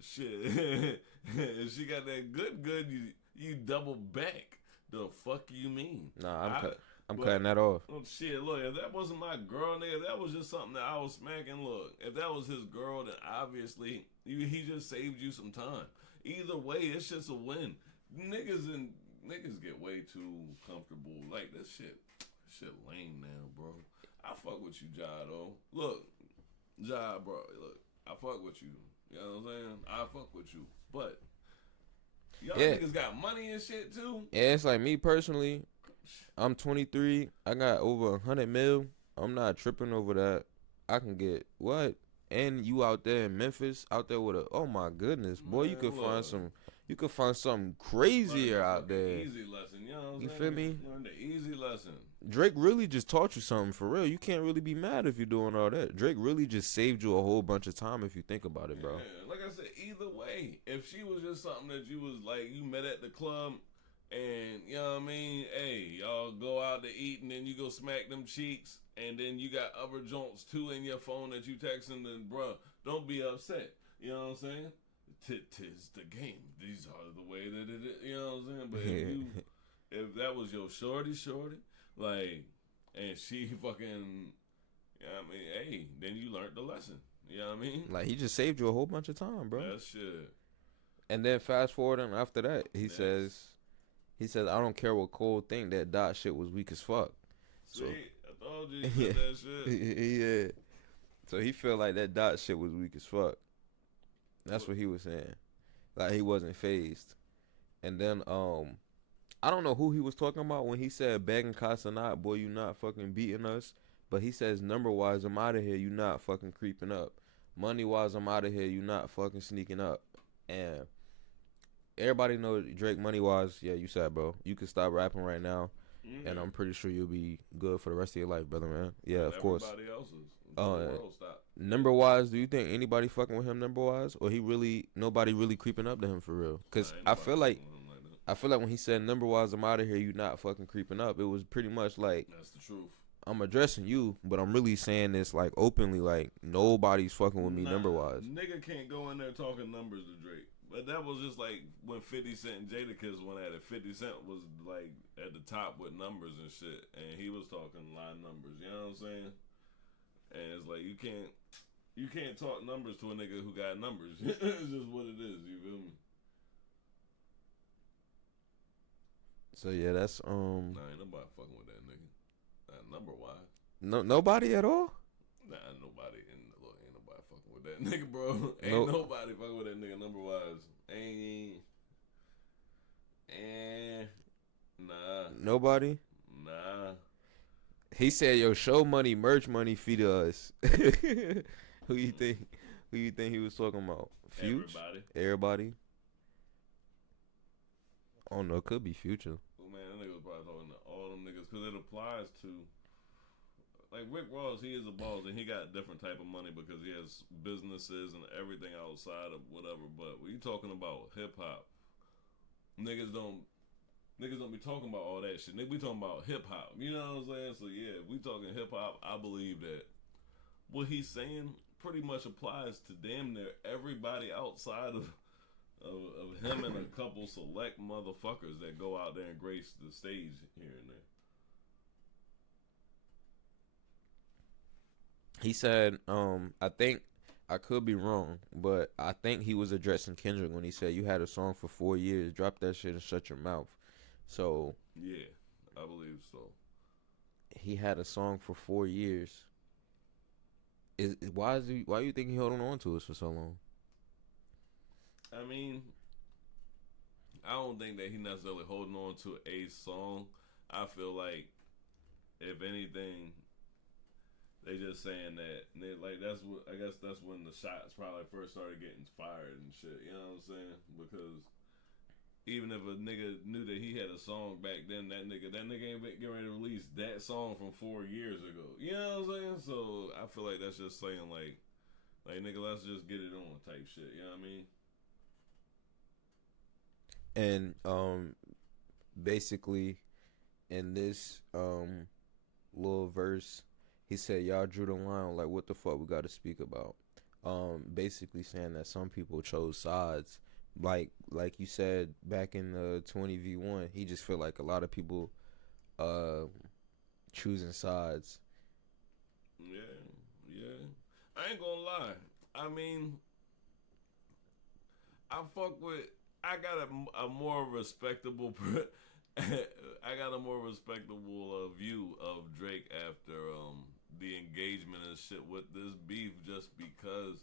shit, if she got that good, you double back. The fuck you mean? Nah, I'm cutting that off. Oh shit, look, if that wasn't my girl, nigga, that was just something that I was smacking. Look, if that was his girl, then obviously he just saved you some time. Either way, it's just a win. Niggas get way too comfortable. Like that shit lame now, bro. I fuck with you, Ja, though. Look, Ja, bro. Look, I fuck with you. You know what I'm saying? I fuck with you, but y'all niggas got money and shit too. Yeah, it's like me personally. I'm 23. I got over 100 mil. I'm not tripping over that. I can get what? And you out there in Memphis, out there with oh my goodness, boy, you could find something crazier out there. Easy lesson, you know what I'm saying? You feel me? Learn the easy lesson. Drake really just taught you something for real. You can't really be mad if you're doing all that. Drake really just saved you a whole bunch of time if you think about it, bro. Yeah, like I said, either way, if she was just something that you was like, you met at the club and, you know what I mean? Hey, y'all go out to eat and then you go smack them cheeks and then you got other joints too in your phone that you texting, then bruh, don't be upset. You know what I'm saying? Tis the game. These are the way that it is. You know what I'm saying? But if that was your shorty, like, and she fucking, you know what I mean? Hey, then you learned the lesson. You know what I mean? Like, he just saved you a whole bunch of time, bro. That shit. And then fast forward and after that, he says, I don't care what Cole think, that dot shit was weak as fuck. See, I told you he said that shit. Yeah. So he felt like that dot shit was weak as fuck. That's what he was saying. Like he wasn't phased. And then I don't know who he was talking about when he said begging costs or not, boy, you not fucking beating us. But he says number wise, I'm out of here, you not fucking creeping up. Money wise, I'm out of here, you not fucking sneaking up. And everybody know Drake money wise, yeah, you said, bro. You can stop rapping right now. Mm-hmm. And I'm pretty sure you'll be good for the rest of your life, brother, man. Yeah, of course. Everybody else is. Stop. Number wise, do you think anybody fucking with him number wise, or nobody really creeping up to him for real? Because I feel like when he said number wise, I'm out of here, you not fucking creeping up. It was pretty much like that's the truth. I'm addressing you, but I'm really saying this like openly, like nobody's fucking with me number wise. Nigga can't go in there talking numbers to Drake. But that was just like when 50 Cent and Jadakiss went at it. 50 Cent was like at the top with numbers and shit, and he was talking line numbers. You know what I'm saying? And it's like you can't talk numbers to a nigga who got numbers. It's just what it is. You feel me? So yeah, that's Nah, ain't nobody fucking with that nigga. Number wise. No, nobody at all. Nah, nobody. Ain't nobody fucking with that nigga, bro. Ain't nobody fucking with that nigga number wise. Nah. Nobody. Nah. He said, "Yo, show money, merch money, feed us." Who you think he was talking about? Future? Everybody. I don't know. It could be Future. Oh man, that nigga was probably talking to all them niggas because it applies to. Like Rick Ross, he is a boss and he got a different type of money because he has businesses and everything outside of whatever. But when you talking about hip hop, niggas don't be talking about all that shit. Niggas be talking about hip hop. You know what I'm saying? So yeah, if we talking hip hop, I believe that what he's saying pretty much applies to damn near everybody outside of him and a couple select motherfuckers that go out there and grace the stage here and there. He said, I think I could be wrong, but I think he was addressing Kendrick when he said you had a song for 4 years, drop that shit and shut your mouth. So Yeah, I believe so. he had a song for 4 years. Why you think he holding on to us for so long? I mean, I don't think that he necessarily holding on to a song. I feel like, if anything, they just saying that that's what I guess that's when the shots probably first started getting fired and shit. You know what I'm saying? Because even if a nigga knew that he had a song back then, that nigga ain't getting ready to release that song from 4 years ago. You know what I'm saying? So I feel like that's just saying like nigga, let's just get it on type shit. You know what I mean? And basically in this little verse, he said y'all drew the line, like what the fuck we got to speak about. Basically saying that some people chose sides, like you said back in the 20v1. He just feel like a lot of people choosing sides. Yeah. I ain't gonna lie. I mean, I got a more respectable. I got a more respectable view of Drake after the engagement and shit with this beef, just because,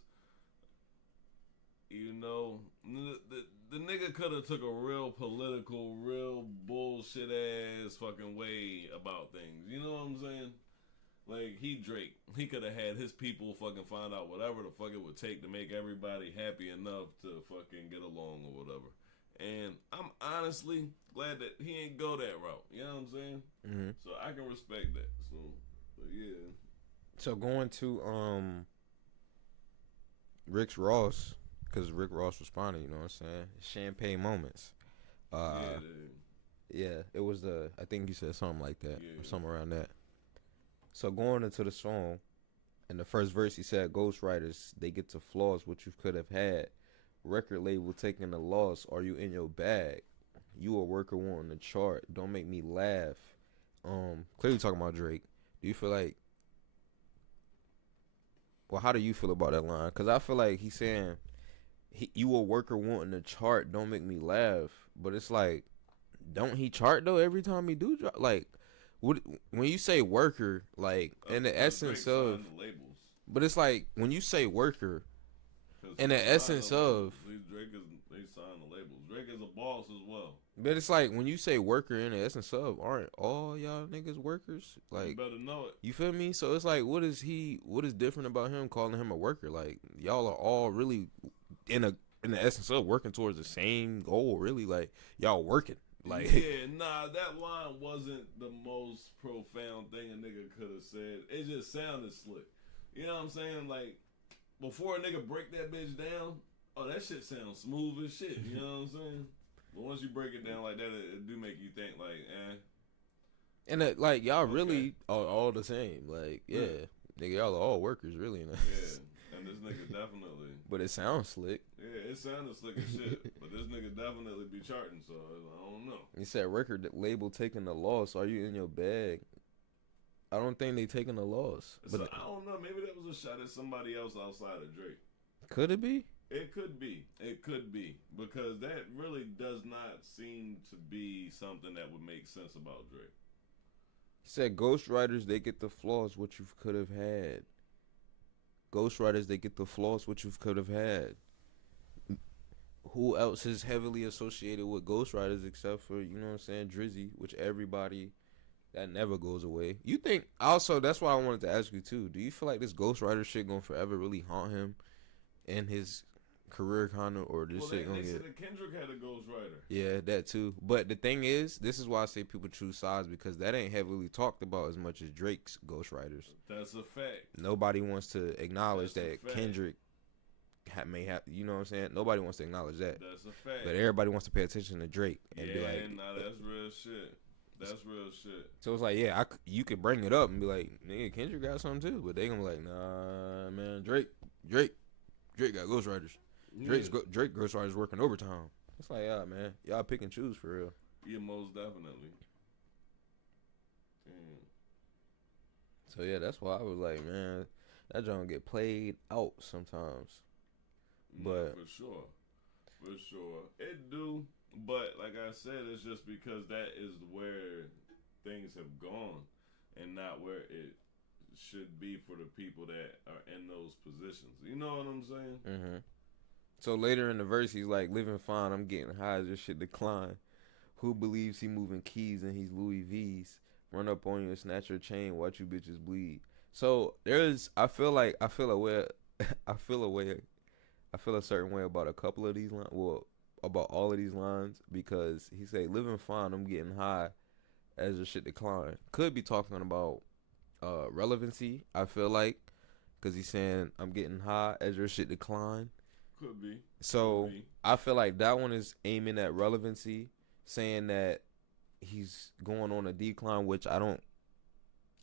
you know, the nigga could have took a real political, real bullshit ass fucking way about things. You know what I'm saying? Like, he Drake. He could have had his people fucking find out whatever the fuck it would take to make everybody happy enough to fucking get along or whatever. And I'm honestly glad that he ain't go that route. You know what I'm saying? Mm-hmm. So I can respect that. So, but yeah. So going to Rick Ross, because Rick Ross responded. You know what I'm saying? Champagne moments. Yeah, it was I think you said something like that, or something around that. So going into the song, in the first verse, he said, "Ghostwriters, they get to flaws what you could have had. Record label taking the loss. Are you in your bag? You a worker wanting the chart. Don't make me laugh." Clearly talking about Drake. Do you feel like? Well, how do you feel about that line? Because I feel like he's saying, "You a worker wanting the chart. Don't make me laugh." But it's like, don't he chart though every time he do drop? Like, when you say worker, like in the essence of, labels. But it's like when you say worker, in the essence of, They sign the labels. Drake is a boss as well. But it's like when you say worker, in the essence of, aren't all y'all niggas workers? Like, you better know it. You feel me? So it's like, what is different about him calling him a worker? Like, y'all are all really in the essence of working towards the same goal. Really, like y'all working. Like, yeah, nah, that line wasn't the most profound thing a nigga could have said. It just sounded slick. You know what I'm saying? Like, before a nigga break that bitch down, oh, that shit sounds smooth as shit. You know what I'm saying? But once you break it down like that, it do make you think like, And like y'all really are all the same. Like, yeah, nigga, y'all are all workers, really. Yeah, and this nigga definitely. But it sounds slick. Yeah, it sounded slick as shit. But this nigga definitely be charting, so I don't know. He said record label taking the loss. Are you in your bag? I don't think they taking the loss. So I don't know. Maybe that was a shot at somebody else outside of Drake. Could it be? It could be. It could be. Because that really does not seem to be something that would make sense about Drake. He said ghostwriters, they get the flaws what you could have had. Ghostwriters, they get the flaws what you could have had. Who else is heavily associated with ghostwriters except for, you know what I'm saying, Drizzy, which everybody, that never goes away. You think, also, that's why I wanted to ask you too, do you feel like this ghostwriter shit gonna forever really haunt him in his career, kind of, or this shit gonna they get? said that Kendrick had a ghostwriter. Yeah, that too. But the thing is, this is why I say people choose sides, because that ain't heavily talked about as much as Drake's ghostwriters. That's a fact. Nobody wants to acknowledge that Kendrick may have, you know what I'm saying? Nobody wants to acknowledge that. That's a fact. But everybody wants to pay attention to Drake and be like, nah, that's real shit. That's real shit. So it's like, yeah, you could bring it up and be like, nigga, Kendrick got something too. But they gonna be like, nah, man, Drake got ghostwriters. Drake ghostwriters working overtime. It's like, yeah, man, y'all pick and choose for real. Yeah, most definitely. So yeah, that's why I was like, man. That joint get played out sometimes. But for sure, it do. But like I said, it's just because that is where things have gone, and not where it should be for the people that are in those positions. You know what I'm saying? mm-hmm. So later in the verse, he's like, "Living fine, I'm getting high as this shit decline. Who believes he moving keys and he's Louis V's? Run up on you and snatch your chain, watch you bitches bleed." So I feel a way, I feel a way, I feel a certain way about a couple of these lines. Well, about all of these lines because he say, "Living fine, I'm getting high as the shit decline." Could be talking about relevancy. I feel like because he's saying, "I'm getting high as your shit decline." Could be. So Could be. I feel like that one is aiming at relevancy, saying that he's going on a decline, which I don't.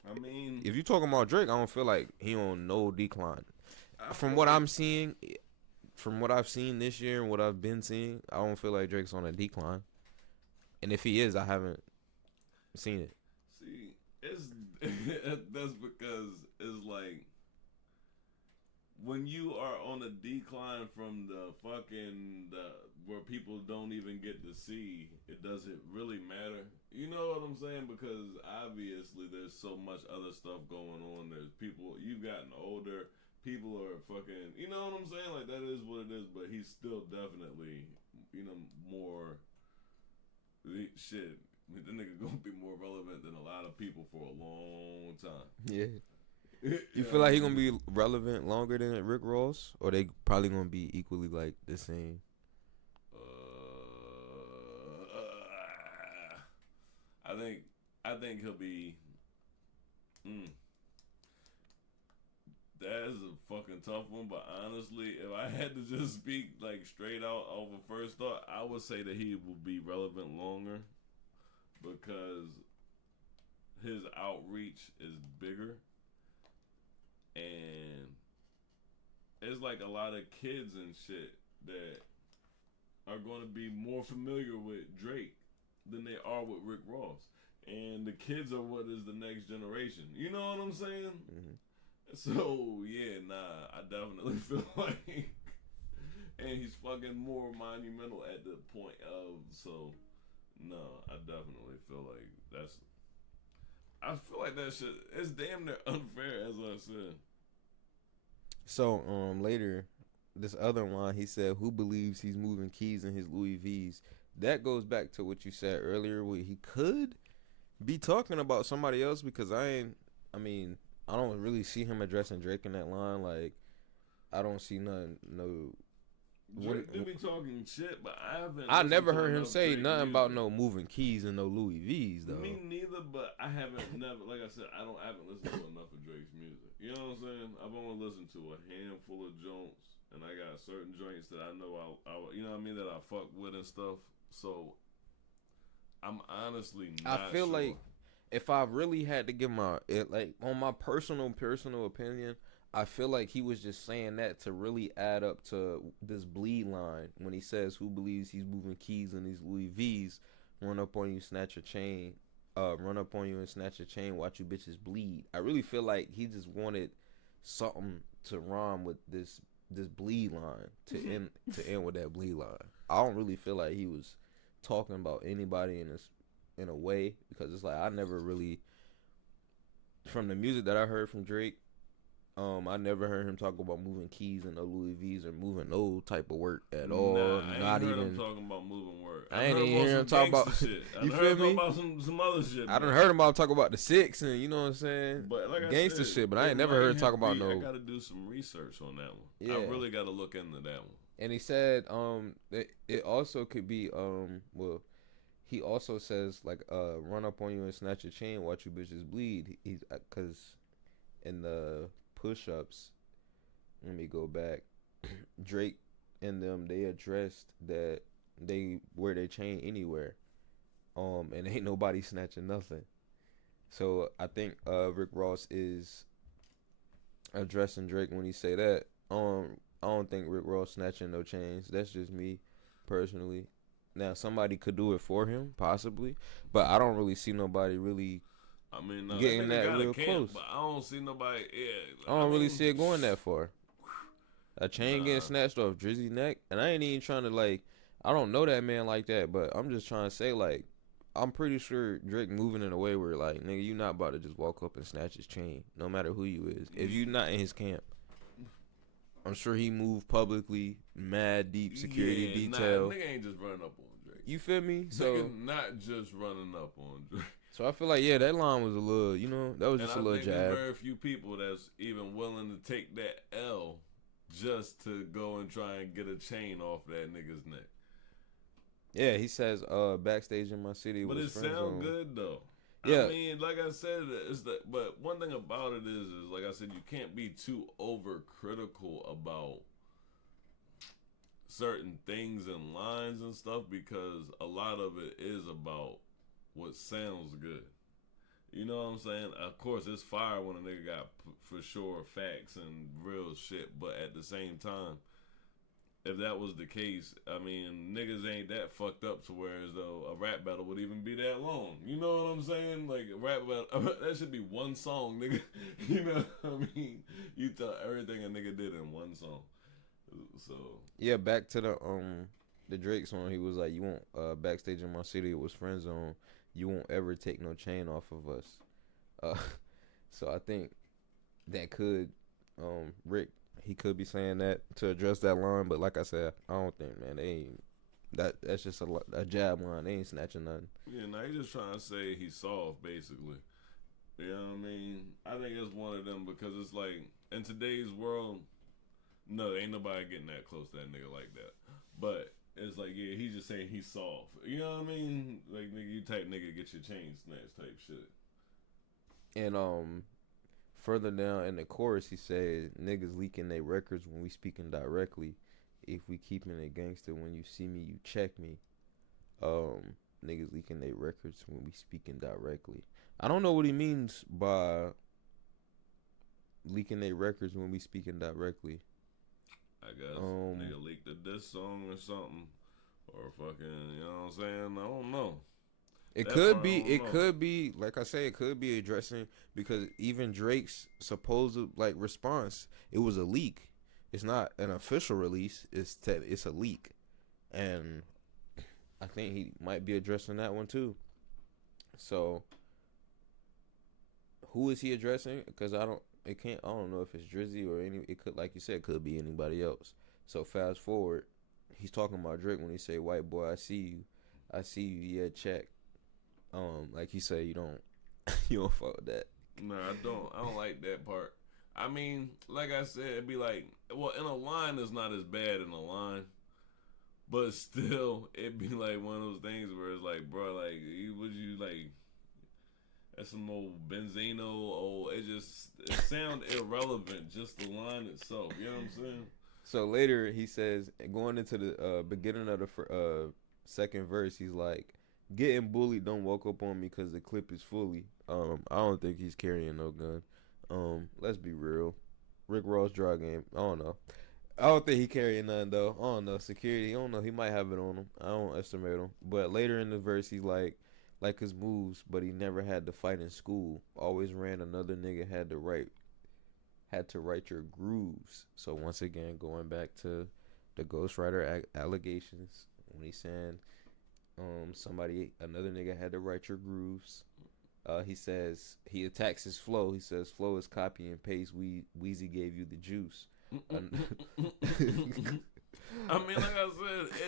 I mean, If you talking about Drake, I don't feel like he on no decline. From what I'm seeing, from what I've seen this year and what I've been seeing, I don't feel like Drake's on a decline. And if he is, I haven't seen it. see, it's that's because it's like when you are on a decline from the where people don't even get to see, it doesn't really matter. You know what I'm saying? Because obviously there's so much other stuff going on. There's people you've gotten older. People are fucking. You know what I'm saying? Like that is what it is. But he's still definitely, more shit. I mean, the nigga gonna be more relevant than a lot of people for a long time. Yeah. You feel like he gonna be relevant longer than Rick Ross, or they probably gonna be equally like the same? I think he'll be. That is a fucking tough one, but honestly, if I had to just speak like straight out of a first thought, I would say that he will be relevant longer because his outreach is bigger, and it's like a lot of kids and shit that are going to be more familiar with Drake than they are with Rick Ross. And the kids are what is the next generation. You know what I'm saying? Mm-hmm. So, yeah, nah, I definitely feel like... and he's fucking more monumental at the point of... So, no, I definitely feel like that's... I feel like that shit... It's damn near unfair, as I said. So, later, this other line, he said, "Who believes he's moving keys in his Louis V's?" That goes back to what you said earlier, where he could be talking about somebody else because I don't really see him addressing Drake in that line. Like, I don't see nothing. No, Drake do be talking shit, but I never heard him enough say Drake nothing music. about no moving keys and no Louis V's though. Me neither, but I haven't never, like I said, I haven't listened to enough of Drake's music. You know what I'm saying? I've only listened to a handful of joints, and I got certain joints that I know I you know what I mean, that I fuck with and stuff. So I'm honestly not I feel sure. like if I really had to give on my personal opinion, I feel like he was just saying that to really add up to this bleed line when he says, "Who believes he's moving keys in these Louis V's? Run up on you, snatch your chain. Run up on you and snatch your chain. Watch you bitches bleed." I really feel like he just wanted something to rhyme with this bleed line to end with that bleed line. I don't really feel like he was talking about anybody in a way because it's like I never really, from the music that I heard from Drake, I never heard him talk about moving keys in no Louis V's or moving no type of work at all. Nah, I ain't Not heard even him talking about moving work. I ain't even hear him talk about shit. You I feel heard me? him about some other shit. I done heard him about talk about the 6 and you know what I'm saying, But like gangster I said, shit. But I it ain't never might heard him talk have about be- no. I gotta do some research on that one. Yeah. I really gotta look into that one. And he said, it also could be, well, he also says like, run up on you and snatch your chain, watch you bitches bleed. He's because in the push-ups, let me go back. Drake and them, they addressed that they wear their chain anywhere, and ain't nobody snatching nothing. So I think Rick Ross is addressing Drake when he say that. I don't think Rick Ross snatching no chains. That's just me, personally. Now somebody could do it for him, possibly, but I don't really see nobody really I mean, no, getting that nigga that got real a camp, close. but I don't see nobody. Yeah, I don't really mean, see it going that far. A chain getting Nah. snatched off Drizzy neck, and I ain't even trying to like. I don't know that man like that, but I'm just trying to say like, I'm pretty sure Drake moving in a way where like, nigga, you not about to just walk up and snatch his chain, no matter who you is. If you not in his camp, I'm sure he moved publicly, mad deep security detail. Nah, nigga ain't just running up on Drake. You feel me? So nigga not just running up on Drake. So I feel like that line was a little, that was just a little And I think jab. there's very few people that's even willing to take that L just to go and try and get a chain off that nigga's neck. Yeah, he says, backstage in my city. But it sound good though. Yeah. I mean, like I said, but one thing about it is like I said, you can't be too overcritical about certain things and lines and stuff because a lot of it is about what sounds good. You know what I'm saying? Of course, it's fire when a nigga got for sure facts and real shit, but at the same time, if that was the case, I mean, niggas ain't that fucked up to where as though a rap battle would even be that long. You know what I'm saying? Like, a rap battle, that should be one song, nigga. You know what I mean? You tell everything a nigga did in one song. So. Yeah, back to the Drake song, he was like, you won't, backstage in my city, it was friend zone. You won't ever take no chain off of us. So I think that could, Rick, he could be saying that to address that line, but like I said, I don't think, man, they ain't that's just a jab line. They ain't snatching nothing. Yeah, now he just trying to say he's soft, basically. You know what I mean? I think it's one of them because it's like in today's world, no, ain't nobody getting that close to that nigga like that. But it's like, yeah, he's just saying he's soft. You know what I mean? Like, nigga, you type nigga get your chain snatched type shit. And further down in the chorus, he said, "Niggas leaking their records when we speaking directly. If we keeping it gangster, when you see me, you check me. Niggas leaking their records when we speaking directly. I don't know what he means by leaking their records when we speaking directly. I guess nigga leaked a diss song or something, or fucking, you know what I'm saying? I don't know. It could be, like I say, it could be addressing because even Drake's supposed like response, it was a leak. It's not an official release. It's a leak, and I think he might be addressing that one too. So, who is he addressing? Because I don't know if it's Drizzy or any. It could, like you said, it could be anybody else. So fast forward, he's talking about Drake when he say, "White boy, I see you, yeah, check." Like you say, you don't fuck with that. No, I don't like that part. I mean, like I said, it'd be like, well, in a line is not as bad in a line, but still, it'd be like one of those things where it's like, bro, like, would you like, that's some old Benzino, it sound irrelevant, just the line itself, you know what I'm saying? So later he says, going into the beginning of the second verse, he's like, "Getting bullied don't walk up on me because the clip is fully." I don't think he's carrying no gun. Let's be real. Rick Ross drug game. I don't know. I don't think he carrying none though. I don't know. Security. I don't know. He might have it on him. I don't estimate him. But later in the verse, he's like his moves, but he never had to fight in school. Always ran another nigga had to write your grooves. So once again, going back to the ghostwriter allegations when he's saying another nigga had to write your grooves. He says he attacks his flow. He says flow is copy and paste. Weezy gave you the juice. I mean, like I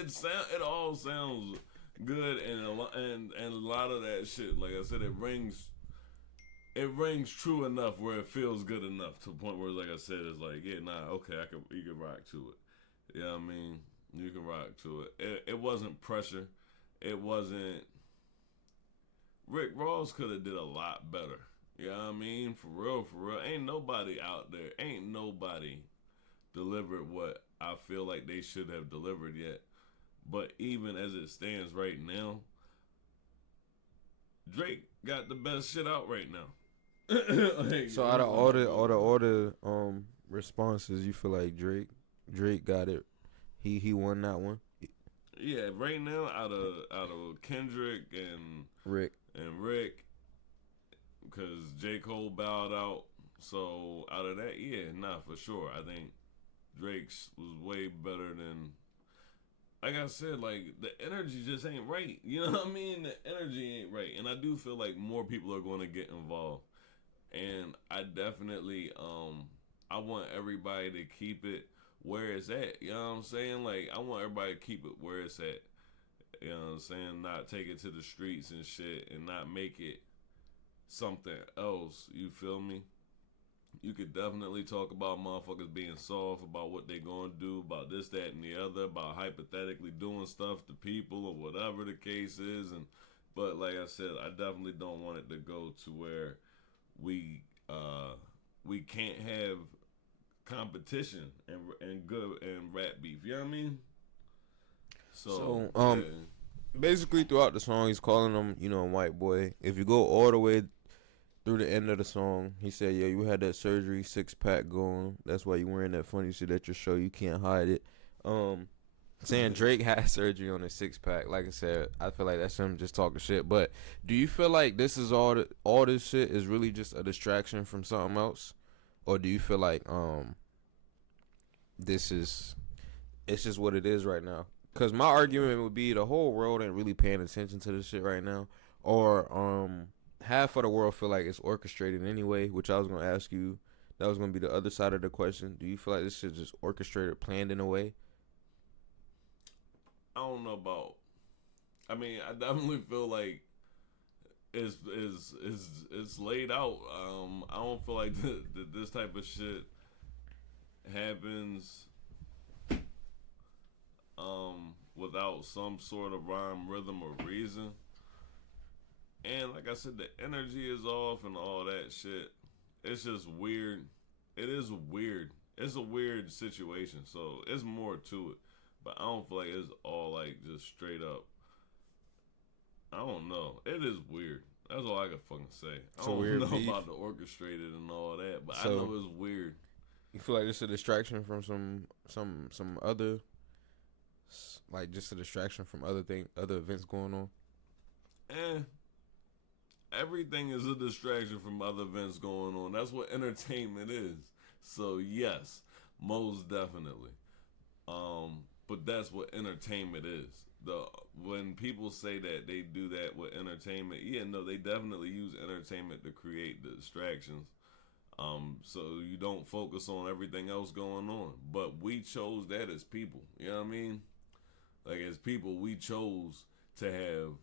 said, it all sounds good, and a lot of that shit, like I said, it rings true enough where it feels good enough to the point where, like I said, it's like, yeah, nah, okay, you can rock to it. You know what I mean? You can rock to it. It wasn't pressure. It wasn't. Rick Ross could have did a lot better. You know what I mean? For real. Ain't nobody out there. Ain't nobody delivered what I feel like they should have delivered yet. But even as it stands right now, Drake got the best shit out right now. So out of all the responses, you feel like Drake got it. He won that one. Yeah, right now out of Kendrick and Rick, because J. Cole bowed out. So out of that, yeah, nah, for sure. I think Drake's was way better than. Like I said, like the energy just ain't right. You know what I mean? The energy ain't right, and I do feel like more people are going to get involved. And I definitely, I want everybody to keep it where it's at. You know what I'm saying? Like I want everybody to keep it where it's at. You know what I'm saying? Not take it to the streets and shit, and not make it something else. You feel me? You could definitely talk about motherfuckers being soft, about what they gonna do, about this, that, and the other, about hypothetically doing stuff to people or whatever the case is. And but like I said, I definitely don't want it to go to where we we can't have competition and good and rap beef. You know what I mean? So yeah. Basically throughout the song, he's calling him, white boy. If you go all the way through the end of the song, he said, "Yeah, you had that surgery, 6-pack going. That's why you wearing that funny shit at your show. You can't hide it." Saying Drake had surgery on his 6-pack. Like I said, I feel like that's him just talking shit. But do you feel like this is all this shit is really just a distraction from something else, or do you feel like this is it's just what it is right now? Because my argument would be the whole world ain't really paying attention to this shit right now, or half of the world feel like it's orchestrated anyway. Which I was gonna ask you. That was gonna be the other side of the question. Do you feel like this shit just orchestrated, planned in a way? I don't know about. I mean, I definitely feel like it's laid out. I don't feel like this type of shit happens without some sort of rhyme, rhythm, or reason. And like I said, the energy is off and all that shit. It's just weird. It is weird. It's a weird situation, so it's more to it. But I don't feel like it's all like just straight up. I don't know. It is weird. That's all I can fucking say. I don't know beef about the orchestrated and all that, but I know it's weird. You feel like this is a distraction from some other, like just a distraction from other events going on? Everything is a distraction from other events going on. That's what entertainment is. So yes, most definitely. But that's what entertainment is. When people say that they do that with entertainment, yeah, no, they definitely use entertainment to create the distractions. So you don't focus on everything else going on. But we chose that as people. You know what I mean? Like as people, we chose to have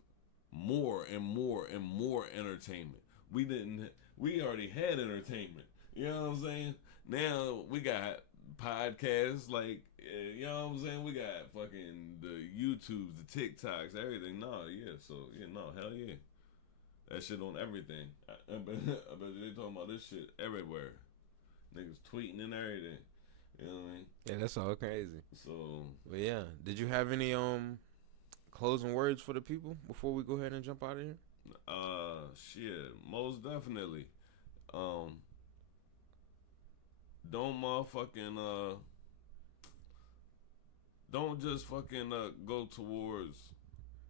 more and more and more entertainment. We already had entertainment. You know what I'm saying? Now we got podcasts, like, you know what I'm saying? We got fucking the YouTubes, the TikToks, everything. No, yeah, so, yeah, no, hell yeah. That shit on everything. I bet they talking about this shit everywhere. Niggas tweeting and everything. You know what I mean? Yeah, that's all crazy. So, but yeah, did you have any closing words for the people before we go ahead and jump out of here? Shit, most definitely. Don't motherfucking don't just fucking go towards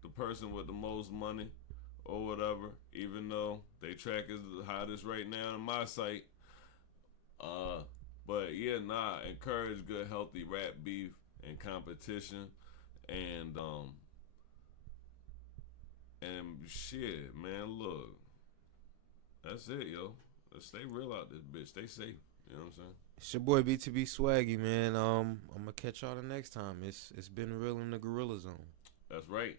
the person with the most money or whatever, even though they track is the hottest right now in my site. But yeah, encourage good healthy rap beef and competition, and shit, man, look, that's it, yo. Let's stay real out this bitch. Stay safe. You know what I'm saying? It's your boy BTB Swaggy, man. I'm gonna catch y'all the next time. It's been real in the Gorilla Zone. That's right.